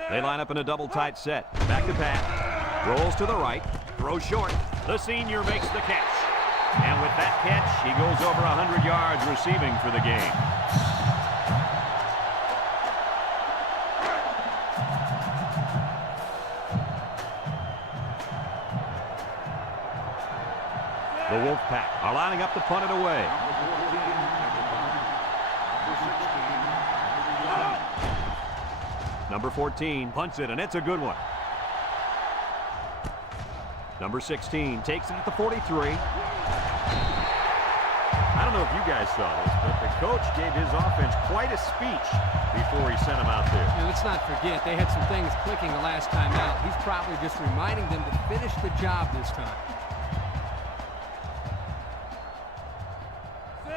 They line up in a double tight set. Back to pass. Rolls to the right. Throws short. The senior makes the catch. And with that catch, he goes over 100 yards receiving for the game. The Wolfpack are lining up to punt it away. Number 14 punts it, and it's a good one. Number 16 takes it at the 43. I don't know if you guys saw this, but the coach gave his offense quite a speech before he sent them out there. And let's not forget, they had some things clicking the last time out. He's probably just reminding them to finish the job this time.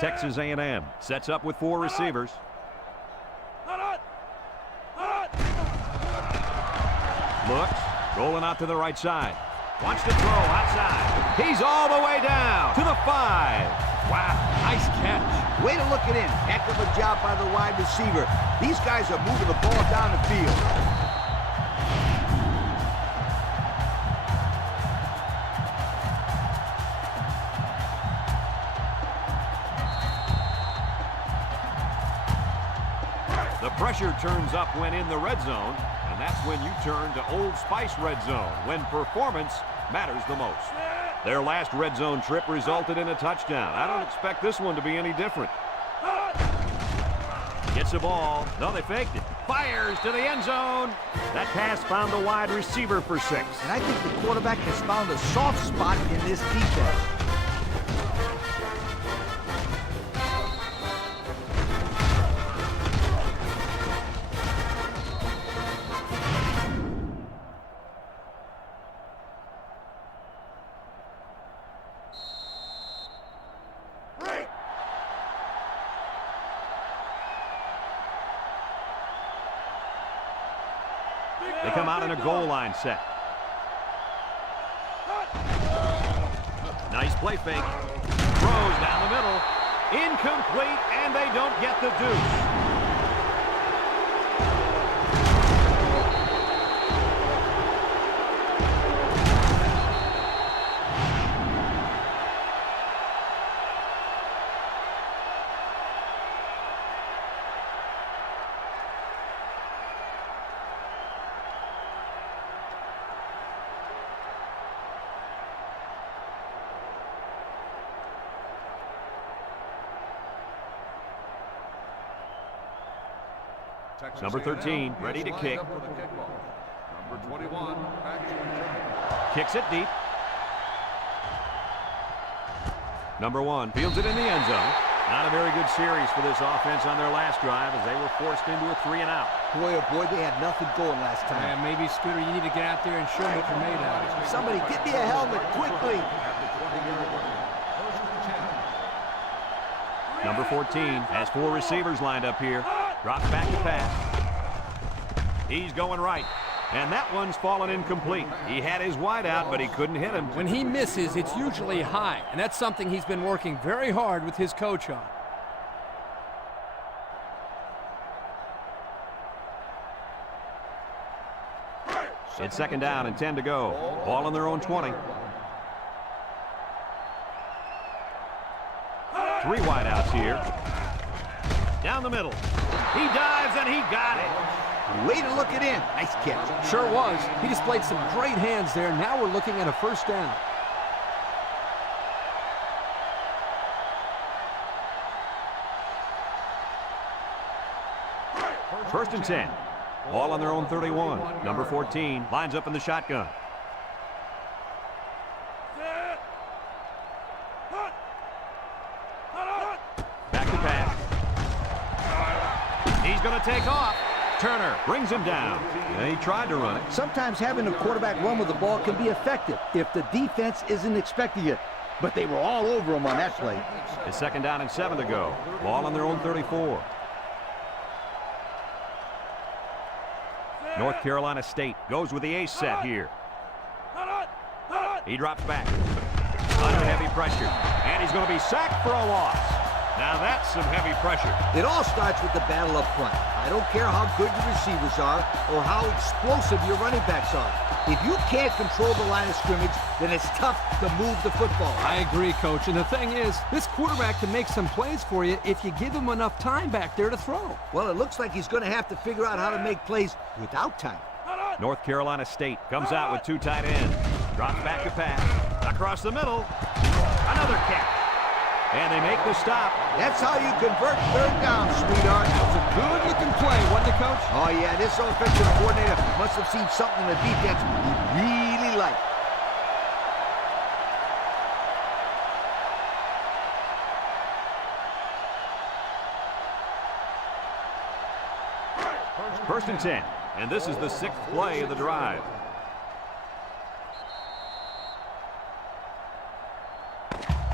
Texas A&M sets up with 4 receivers. Looks, rolling out to the right side. Wants to throw outside. He's all the way down to the 5. Wow, nice catch. Way to look it in. Heck of a job by the wide receiver. These guys are moving the ball down the field. The pressure turns up when in the red zone, and that's when you turn to Old Spice red zone, when performance matters the most. Their last red zone trip resulted in a touchdown. I don't expect this one to be any different. Gets the ball. No, they faked it. Fires to the end zone. That pass found the wide receiver for 6. And I think the quarterback has found a soft spot in this defense. They come out in a goal line set. Nice play fake. Throws down the middle. Incomplete, and they don't get the deuce. Texas Number 13, A&M ready is to lined kick. up for the kickoff. Number 21, back to return. Kicks it deep. Number 1 fields it in the end zone. Not a very good series for this offense on their last drive as they were forced into a 3-and-out. Boy, oh boy, they had nothing going last time. Yeah, maybe, Scooter, you need to get out there and show them what you're made out of. Somebody get me a helmet quickly. At the 20-yard line. First and 10. Number 14 has 4 receivers lined up here. Drops back to pass. He's going right. And that one's fallen incomplete. He had his wide out, but he couldn't hit him. When he misses, it's usually high, and that's something he's been working very hard with his coach on. It's 2nd down and 10 to go. Ball on their own 20. 3 wideouts here. Down the middle. He dives and he got it. Way to look it in. Nice catch. Sure was. He displayed some great hands there. Now we're looking at a 1st down. First and 10. Ball on their own 31. Number 14 lines up in the shotgun. Back to pass. He's going to take off. Turner brings him down. Yeah, he tried to run it. Sometimes having a quarterback run with the ball can be effective if the defense isn't expecting it. But they were all over him on that play. It's 2nd down and 7 to go. Ball on their own 34. North Carolina State goes with the ace set here. He drops back. Under heavy pressure. And he's going to be sacked for a loss. Now that's some heavy pressure. It all starts with the battle up front. I don't care how good your receivers are or how explosive your running backs are. If you can't control the line of scrimmage, then it's tough to move the football. I agree, Coach. And the thing is, this quarterback can make some plays for you if you give him enough time back there to throw. Well, it looks like he's going to have to figure out how to make plays without time. North Carolina State comes out with 2 tight ends. Drops back to pass. Across the middle. Another catch. And they make the stop. That's how you convert 3rd down, sweetheart. That was a good-looking play, wasn't it, Coach? Oh, yeah, this offensive coordinator must have seen something in the defense he really liked. First and 10. And this is the 6th play of the drive.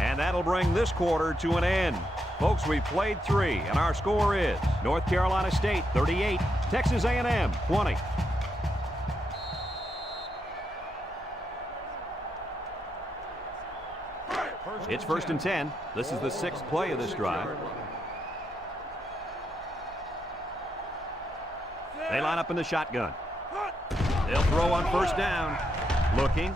And that'll bring this quarter to an end. Folks, we played 3, and our score is North Carolina State 38, Texas A&M 20. It's 1st and 10. This is the 6th play of this drive. They line up in the shotgun. They'll throw on 1st down. Looking.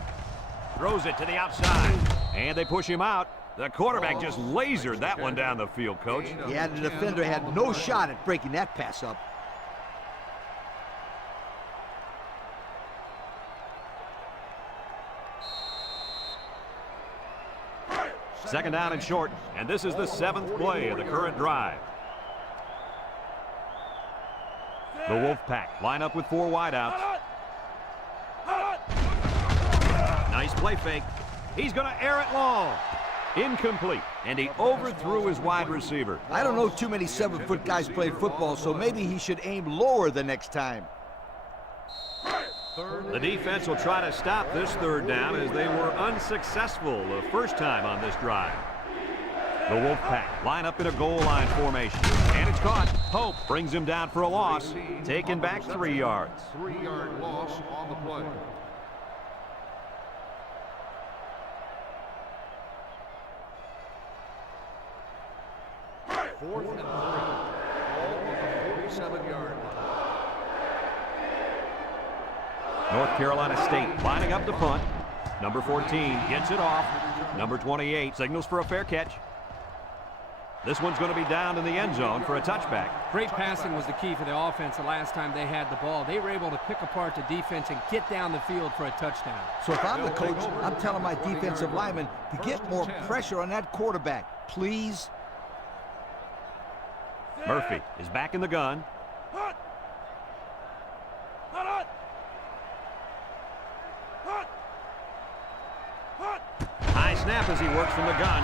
Throws it to the outside. And they push him out. The quarterback just lasered that one down the field, Coach. Yeah, the defender had no shot at breaking that pass up. Second down and short, and this is the 7th play of the current drive. The Wolfpack line up with 4 wideouts. Nice play fake. He's going to air it long. Incomplete, and he overthrew his wide receiver. I don't know too many 7-foot guys play football, so maybe he should aim lower the next time. The defense will try to stop this 3rd down as they were unsuccessful the first time on this drive. The Wolfpack line up in a goal line formation, and it's caught. Pope brings him down for a loss, taken back 3 yards. 3-yard loss on the play. Fourth and 3. Ball on the 47-yard line. North Carolina State lining up to punt. Number 14 gets it off. Number 28 signals for a fair catch. This one's going to be down in the end zone for a touchback. Great passing was the key for the offense the last time they had the ball. They were able to pick apart the defense and get down the field for a touchdown. So if I'm the coach, I'm telling my defensive linemen to get more pressure on that quarterback, please. Murphy is back in the gun. snap as he works from the gun.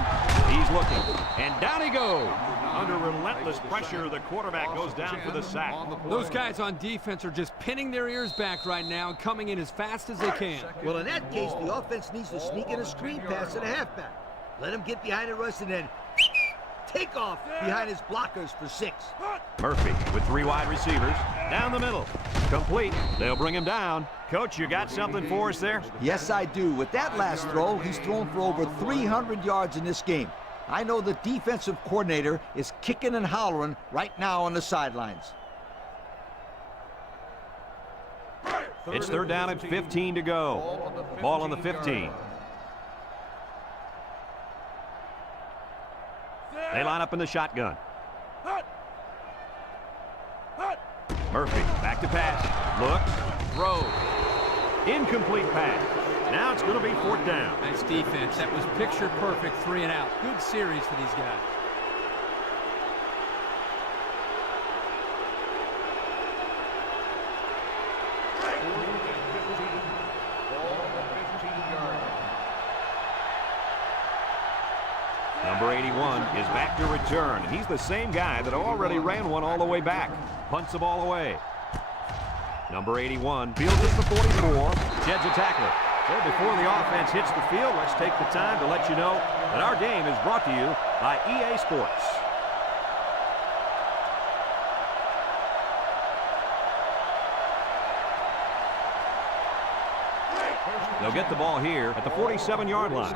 He's looking, and down he goes. Under relentless pressure, the quarterback goes down for the sack. Those guys on defense are just pinning their ears back right now and coming in as fast as they can. Well, in that case, the offense needs to sneak in a screen pass to the halfback. Let him get behind the rush and then take off behind his blockers for 6. Murphy with 3 wide receivers. Down the middle. Complete. They'll bring him down. Coach, you got something for us there? Yes, I do. With that last throw, he's thrown for over 300 yards in this game. I know the defensive coordinator is kicking and hollering right now on the sidelines. It's 3rd down and 15 to go. Ball on the 15. They line up in the shotgun. Murphy back to pass. Looks. Throws. Incomplete pass. Now it's going to be 4th down. Nice defense. That was picture perfect 3 and out. Good series for these guys. Number 81 is back to return. He's the same guy that already ran one all the way back. Punts the ball away. Number 81 fields at the 44. Sheds a tackler. So before the offense hits the field, let's take the time to let you know that our game is brought to you by EA Sports. They'll get the ball here at the 47-yard line.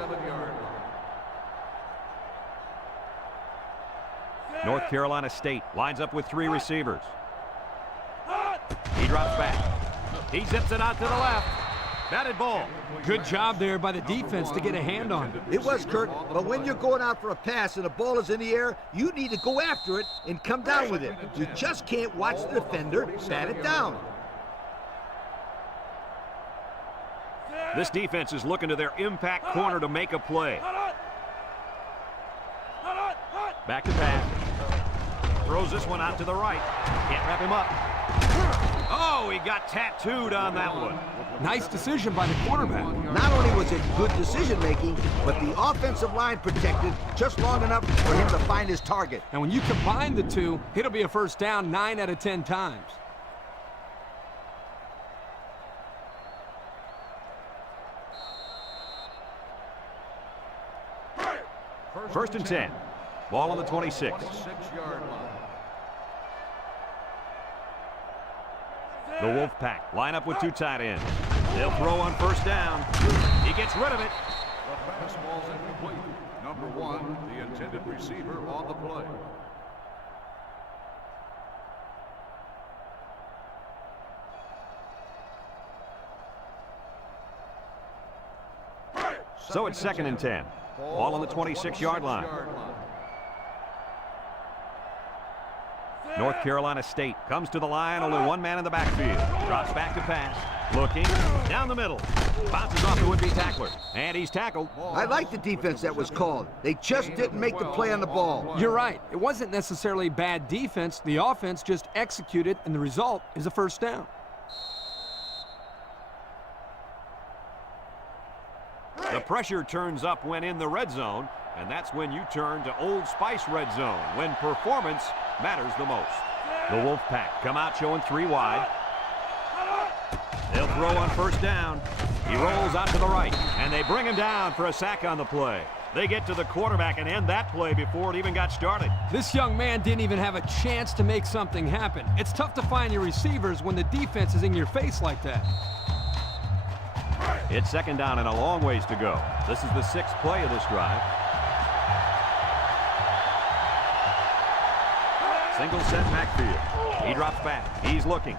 North Carolina State lines up with 3 receivers. He drops back. He zips it out to the left. Batted ball. Good job there by the defense to get a hand on it. It was, Kurt, but when you're going out for a pass and the ball is in the air, you need to go after it and come down with it. You just can't watch the defender bat it down. This defense is looking to their impact corner to make a play. Back to pass. Throws this one out to the right. Can't wrap him up. Oh, he got tattooed on that one. Nice decision by the quarterback. Not only was it good decision-making, but the offensive line protected just long enough for him to find his target. And when you combine the two, it'll be a 1st down 9 out of 10 times. First and 10. Ball on the 26. The Wolfpack line up with 2 tight ends. They'll throw on 1st down. He gets rid of it. The pass ball's incomplete. Number 1, the intended receiver on the play. So it's 2nd and 10. Ball on the 26-yard line. North Carolina State comes to the line, only 1 man in the backfield. Drops back to pass. Looking. Down the middle. Bounces off the would-be tackler. And he's tackled. I like the defense that was called. They just didn't make the play on the ball. You're right. It wasn't necessarily bad defense. The offense just executed, and the result is a 1st down. The pressure turns up when in the red zone, and that's when you turn to Old Spice red zone, when performance matters the most. The Wolfpack come out showing 3 wide. They'll throw on 1st down. He rolls out to the right, and they bring him down for a sack on the play. They get to the quarterback and end that play before it even got started. This young man didn't even have a chance to make something happen. It's tough to find your receivers when the defense is in your face like that. It's 2nd down and a long ways to go. This is the 6th play of this drive. Single set backfield. He drops back. He's looking.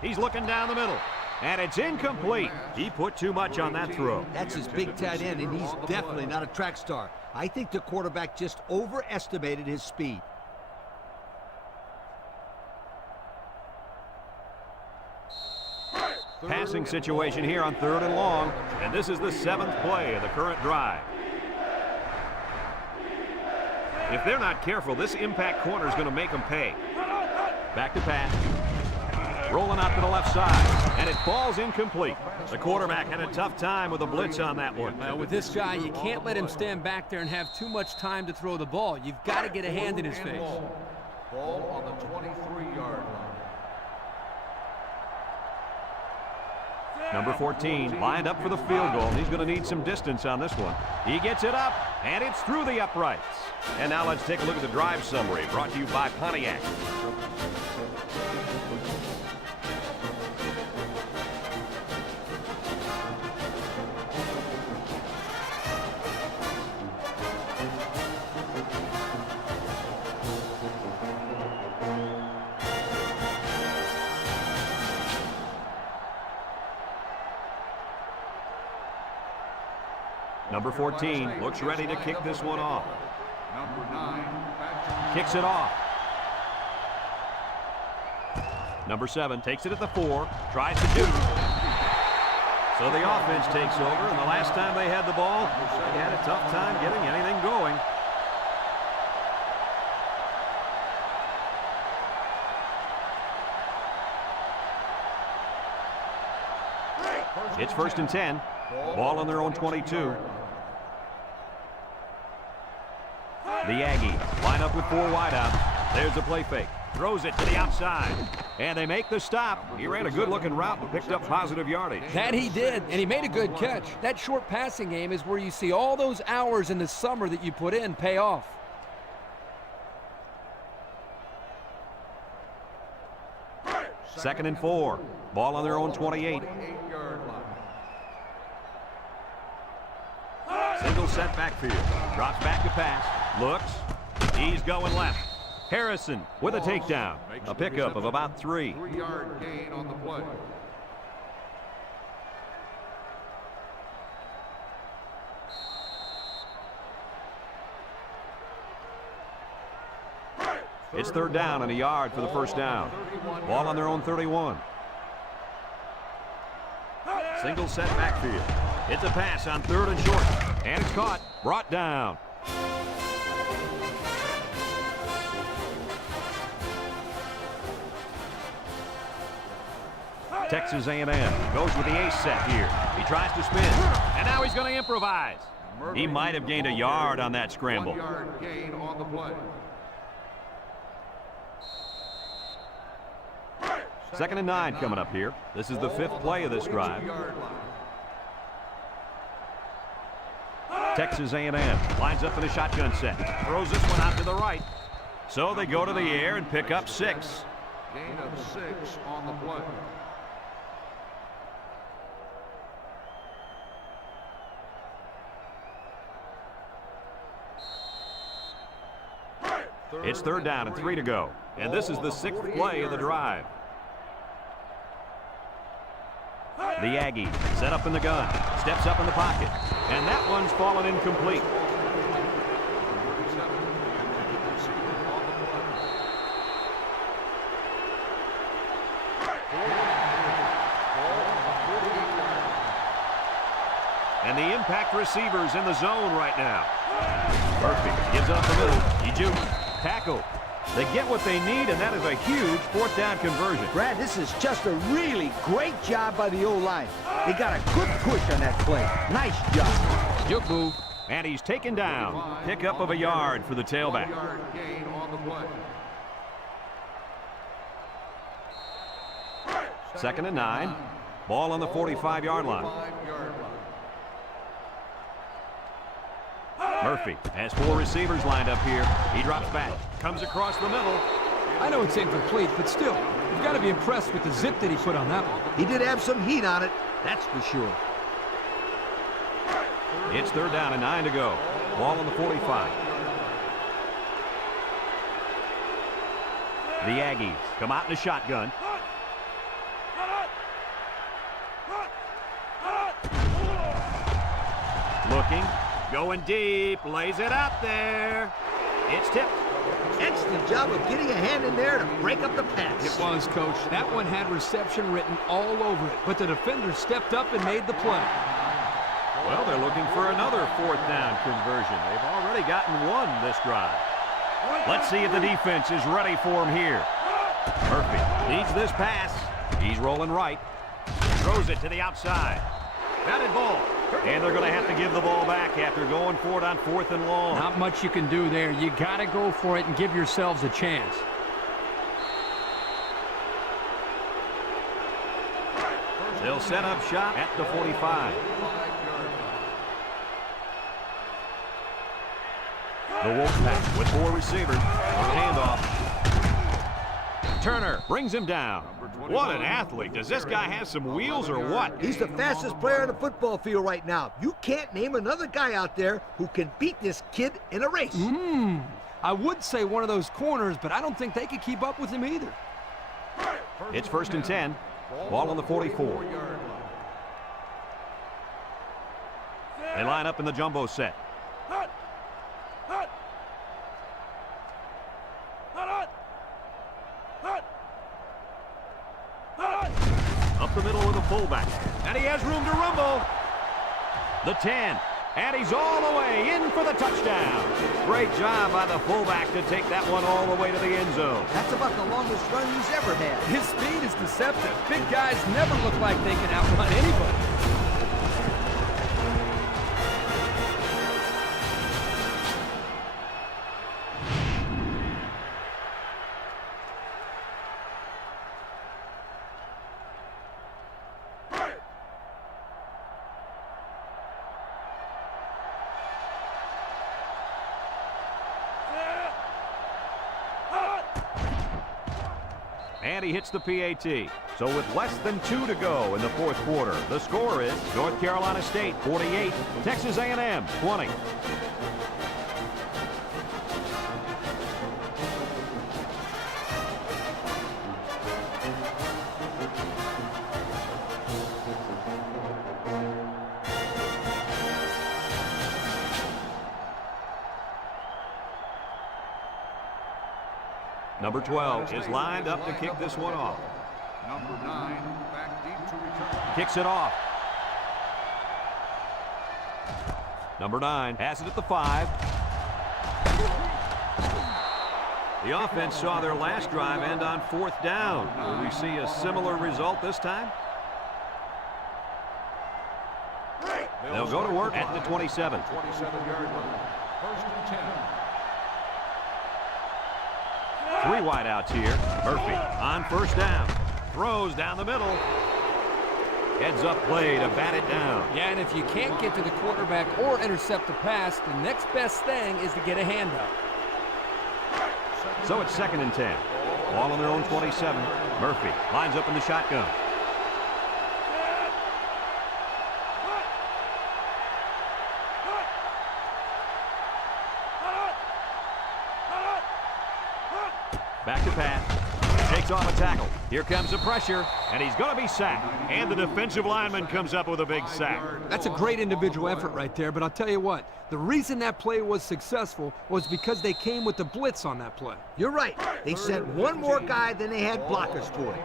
He's looking down the middle. And it's incomplete. He put too much on that throw. That's his big tight end, and he's definitely not a track star. I think the quarterback just overestimated his speed. Passing situation here on 3rd and long, and this is the 7th play of the current drive. If they're not careful, this impact corner is going to make them pay. Back to pass. rolling out to the left side, and it falls incomplete. The quarterback had a tough time with a blitz on that one. Well, with this guy, you can't let him stand back there and have too much time to throw the ball. You've got to get a hand in his face. Ball on the 23-yard line. Number 14 lined up for the field goal. He's going to need some distance on this one. He gets it up, and it's through the uprights. And now let's take a look at the drive summary brought to you by Pontiac. Number 14 looks ready to kick this one off. Number 9, Kicks it off. Number 7 takes it at the 4, tries to do. So the offense takes over, and the last time they had the ball, they had a tough time getting anything going. It's 1st and 10. Ball on their own 22. The Aggies line up with 4 wideouts. There's a play fake. Throws it to the outside. And they make the stop. He ran a good-looking route and picked up positive yardage. That he did, and he made a good catch. That short passing game is where you see all those hours in the summer that you put in pay off. Second and 4. Ball on their own 28. Single set backfield. Drops back to pass. Looks. He's going left. Harrison with a takedown. A pickup of about 3. 3-yard gain on the play. It's 3rd down and a yard for the first down. Ball on their own 31. Single set backfield. It's a pass on 3rd and short. And it's caught. Brought down. Texas A&M goes with the ace set here. He tries to spin. And now he's going to improvise. He might have gained a yard on that scramble. 1-yard gain on the play. 2nd and 9 coming up here. This is the 5th play of this drive. Texas A&M lines up in a shotgun set. Throws this one out to the right. So they go to the air and pick up 6. Gain of 6 on the play. It's 3rd down and 3 to go. And this is the 6th play of the drive. The Aggies set up in the gun. Steps up in the pocket. And that one's fallen incomplete. And the impact receivers in the zone right now. Murphy gives up the middle. He jukes. Tackle. They get what they need, and that is a huge 4th down conversion. Brad, this is just a really great job by the O-line. They got a good push on that play. Nice job. Juke move. And he's taken down. Pickup of a yard for the tailback. 1-yard gain on the play. 2nd and 9. Ball on the 45-yard line. 5-yard line. Murphy has 4 receivers lined up here. He drops back. Comes across the middle. I know it's incomplete, but still, you've got to be impressed with the zip that he put on that one. He did have some heat on it, that's for sure. It's 3rd down and 9 to go. Ball on the 45. The Aggies come out in a shotgun. Looking, going deep, lays it out there. It's tipped. Excellent job of getting a hand in there to break up the pass. It was, Coach. That one had reception written all over it, but the defender stepped up and made the play. Well, they're looking for another 4th down conversion. They've already gotten 1 this drive. Let's see if the defense is ready for him here. Murphy needs this pass. He's rolling right. Throws it to the outside. Batted ball. And they're going to have to give the ball back after going for it on 4th and long. Not much you can do there. You got to go for it and give yourselves a chance. They'll set up shop at the 45. The Wolfpack with 4 receivers. Handoff. Turner brings him down. What an athlete. Does this guy have some wheels or what? He's the fastest player on the football field right now. You can't name another guy out there who can beat this kid in a race. I would say one of those corners, but I don't think they could keep up with him either. It's 1st and 10. Ball on the 44. They line up in the jumbo set. Up the middle with a fullback. And he has room to rumble. The 10. And he's all the way in for the touchdown. Great job by the fullback to take that one all the way to the end zone. That's about the longest run he's ever had. His speed is deceptive. Big guys never look like they can outrun anybody. And he hits the PAT. So with less than 2 to go in the 4th quarter, the score is North Carolina State 48, Texas A&M 20. Number 12 is lined up to kick this one off. Number 9, back deep to return. Kicks it off. Number 9 has it at the 5. The offense saw their last drive end on 4th down. Will we see a similar result this time? They'll go to work at the 27. 27-yard line. 1st and 10. 3 wideouts here. Murphy on 1st down. Throws down the middle. Heads up play to bat it down. Yeah, and if you can't get to the quarterback or intercept the pass, the next best thing is to get a handout. So it's 2nd and 10. Ball on their own 27. Murphy lines up in the shotgun. Back to pass. Takes off a tackle. Here comes the pressure, and he's going to be sacked. And the defensive lineman comes up with a big sack. That's a great individual effort right there, but I'll tell you what, the reason that play was successful was because they came with the blitz on that play. You're right. They sent one more guy than they had blockers for.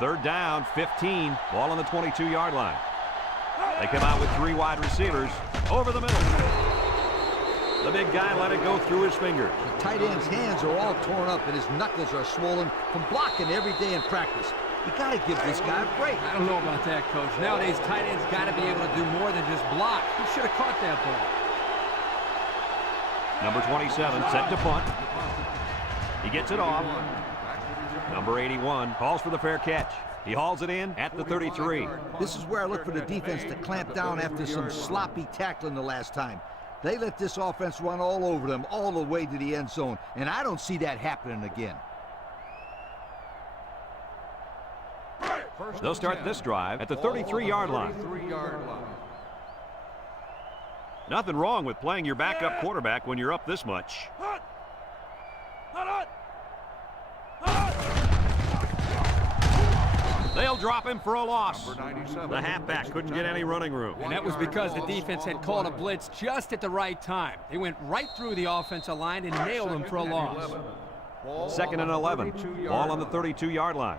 3rd down, 15. Ball on the 22-yard line. They come out with 3 wide receivers over the middle. The big guy let it go through his fingers. The tight end's hands are all torn up and his knuckles are swollen from blocking every day in practice. You got to give this guy a break. I don't know about that, Coach. Nowadays, tight ends got to be able to do more than just block. He should have caught that ball. Number 27 set to punt. He gets it off. Number 81 calls for the fair catch. He hauls it in at the 33. This is where I look for the defense to clamp down after some sloppy tackling the last time. They let this offense run all over them all the way to the end zone, and I don't see that happening again. They'll start this drive at the 33-yard line. Nothing wrong with playing your backup quarterback when you're up this much. They'll drop him for a loss. The halfback couldn't get any running room. And that was because the defense had called a blitz just at the right time. They went right through the offensive line and nailed him for a loss. 2nd and 11. Ball on the 32-yard line.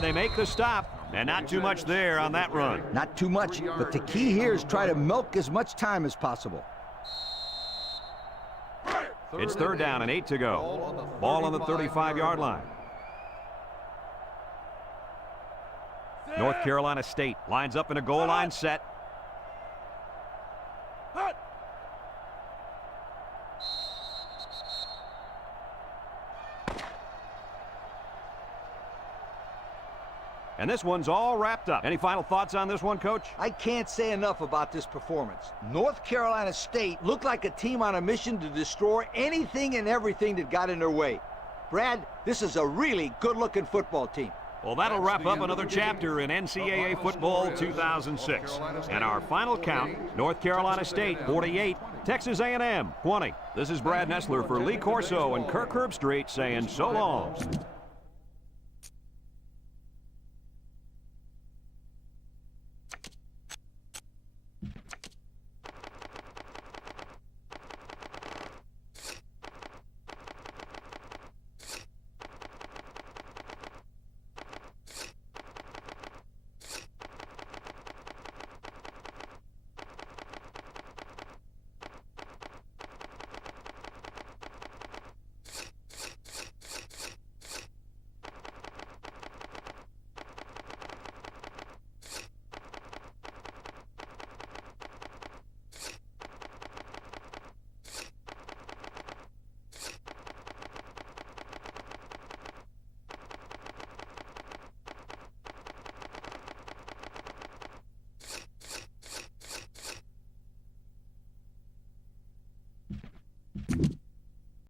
And they make the stop. And not too much there on that run. Not too much, but the key here is try to milk as much time as possible. It's 3rd down and 8 to go. Ball on the 35-yard line. North Carolina State lines up in a goal line set. And this one's all wrapped up. Any final thoughts on this one, Coach? I can't say enough about this performance. North Carolina State looked like a team on a mission to destroy anything and everything that got in their way. Brad, this is a really good-looking football team. Well, that'll wrap up another chapter in NCAA football 2006. And our final count, North Carolina State 48, Texas A&M 20. This is Brad Nessler for Lee Corso and Kirk Herbstreit saying so long.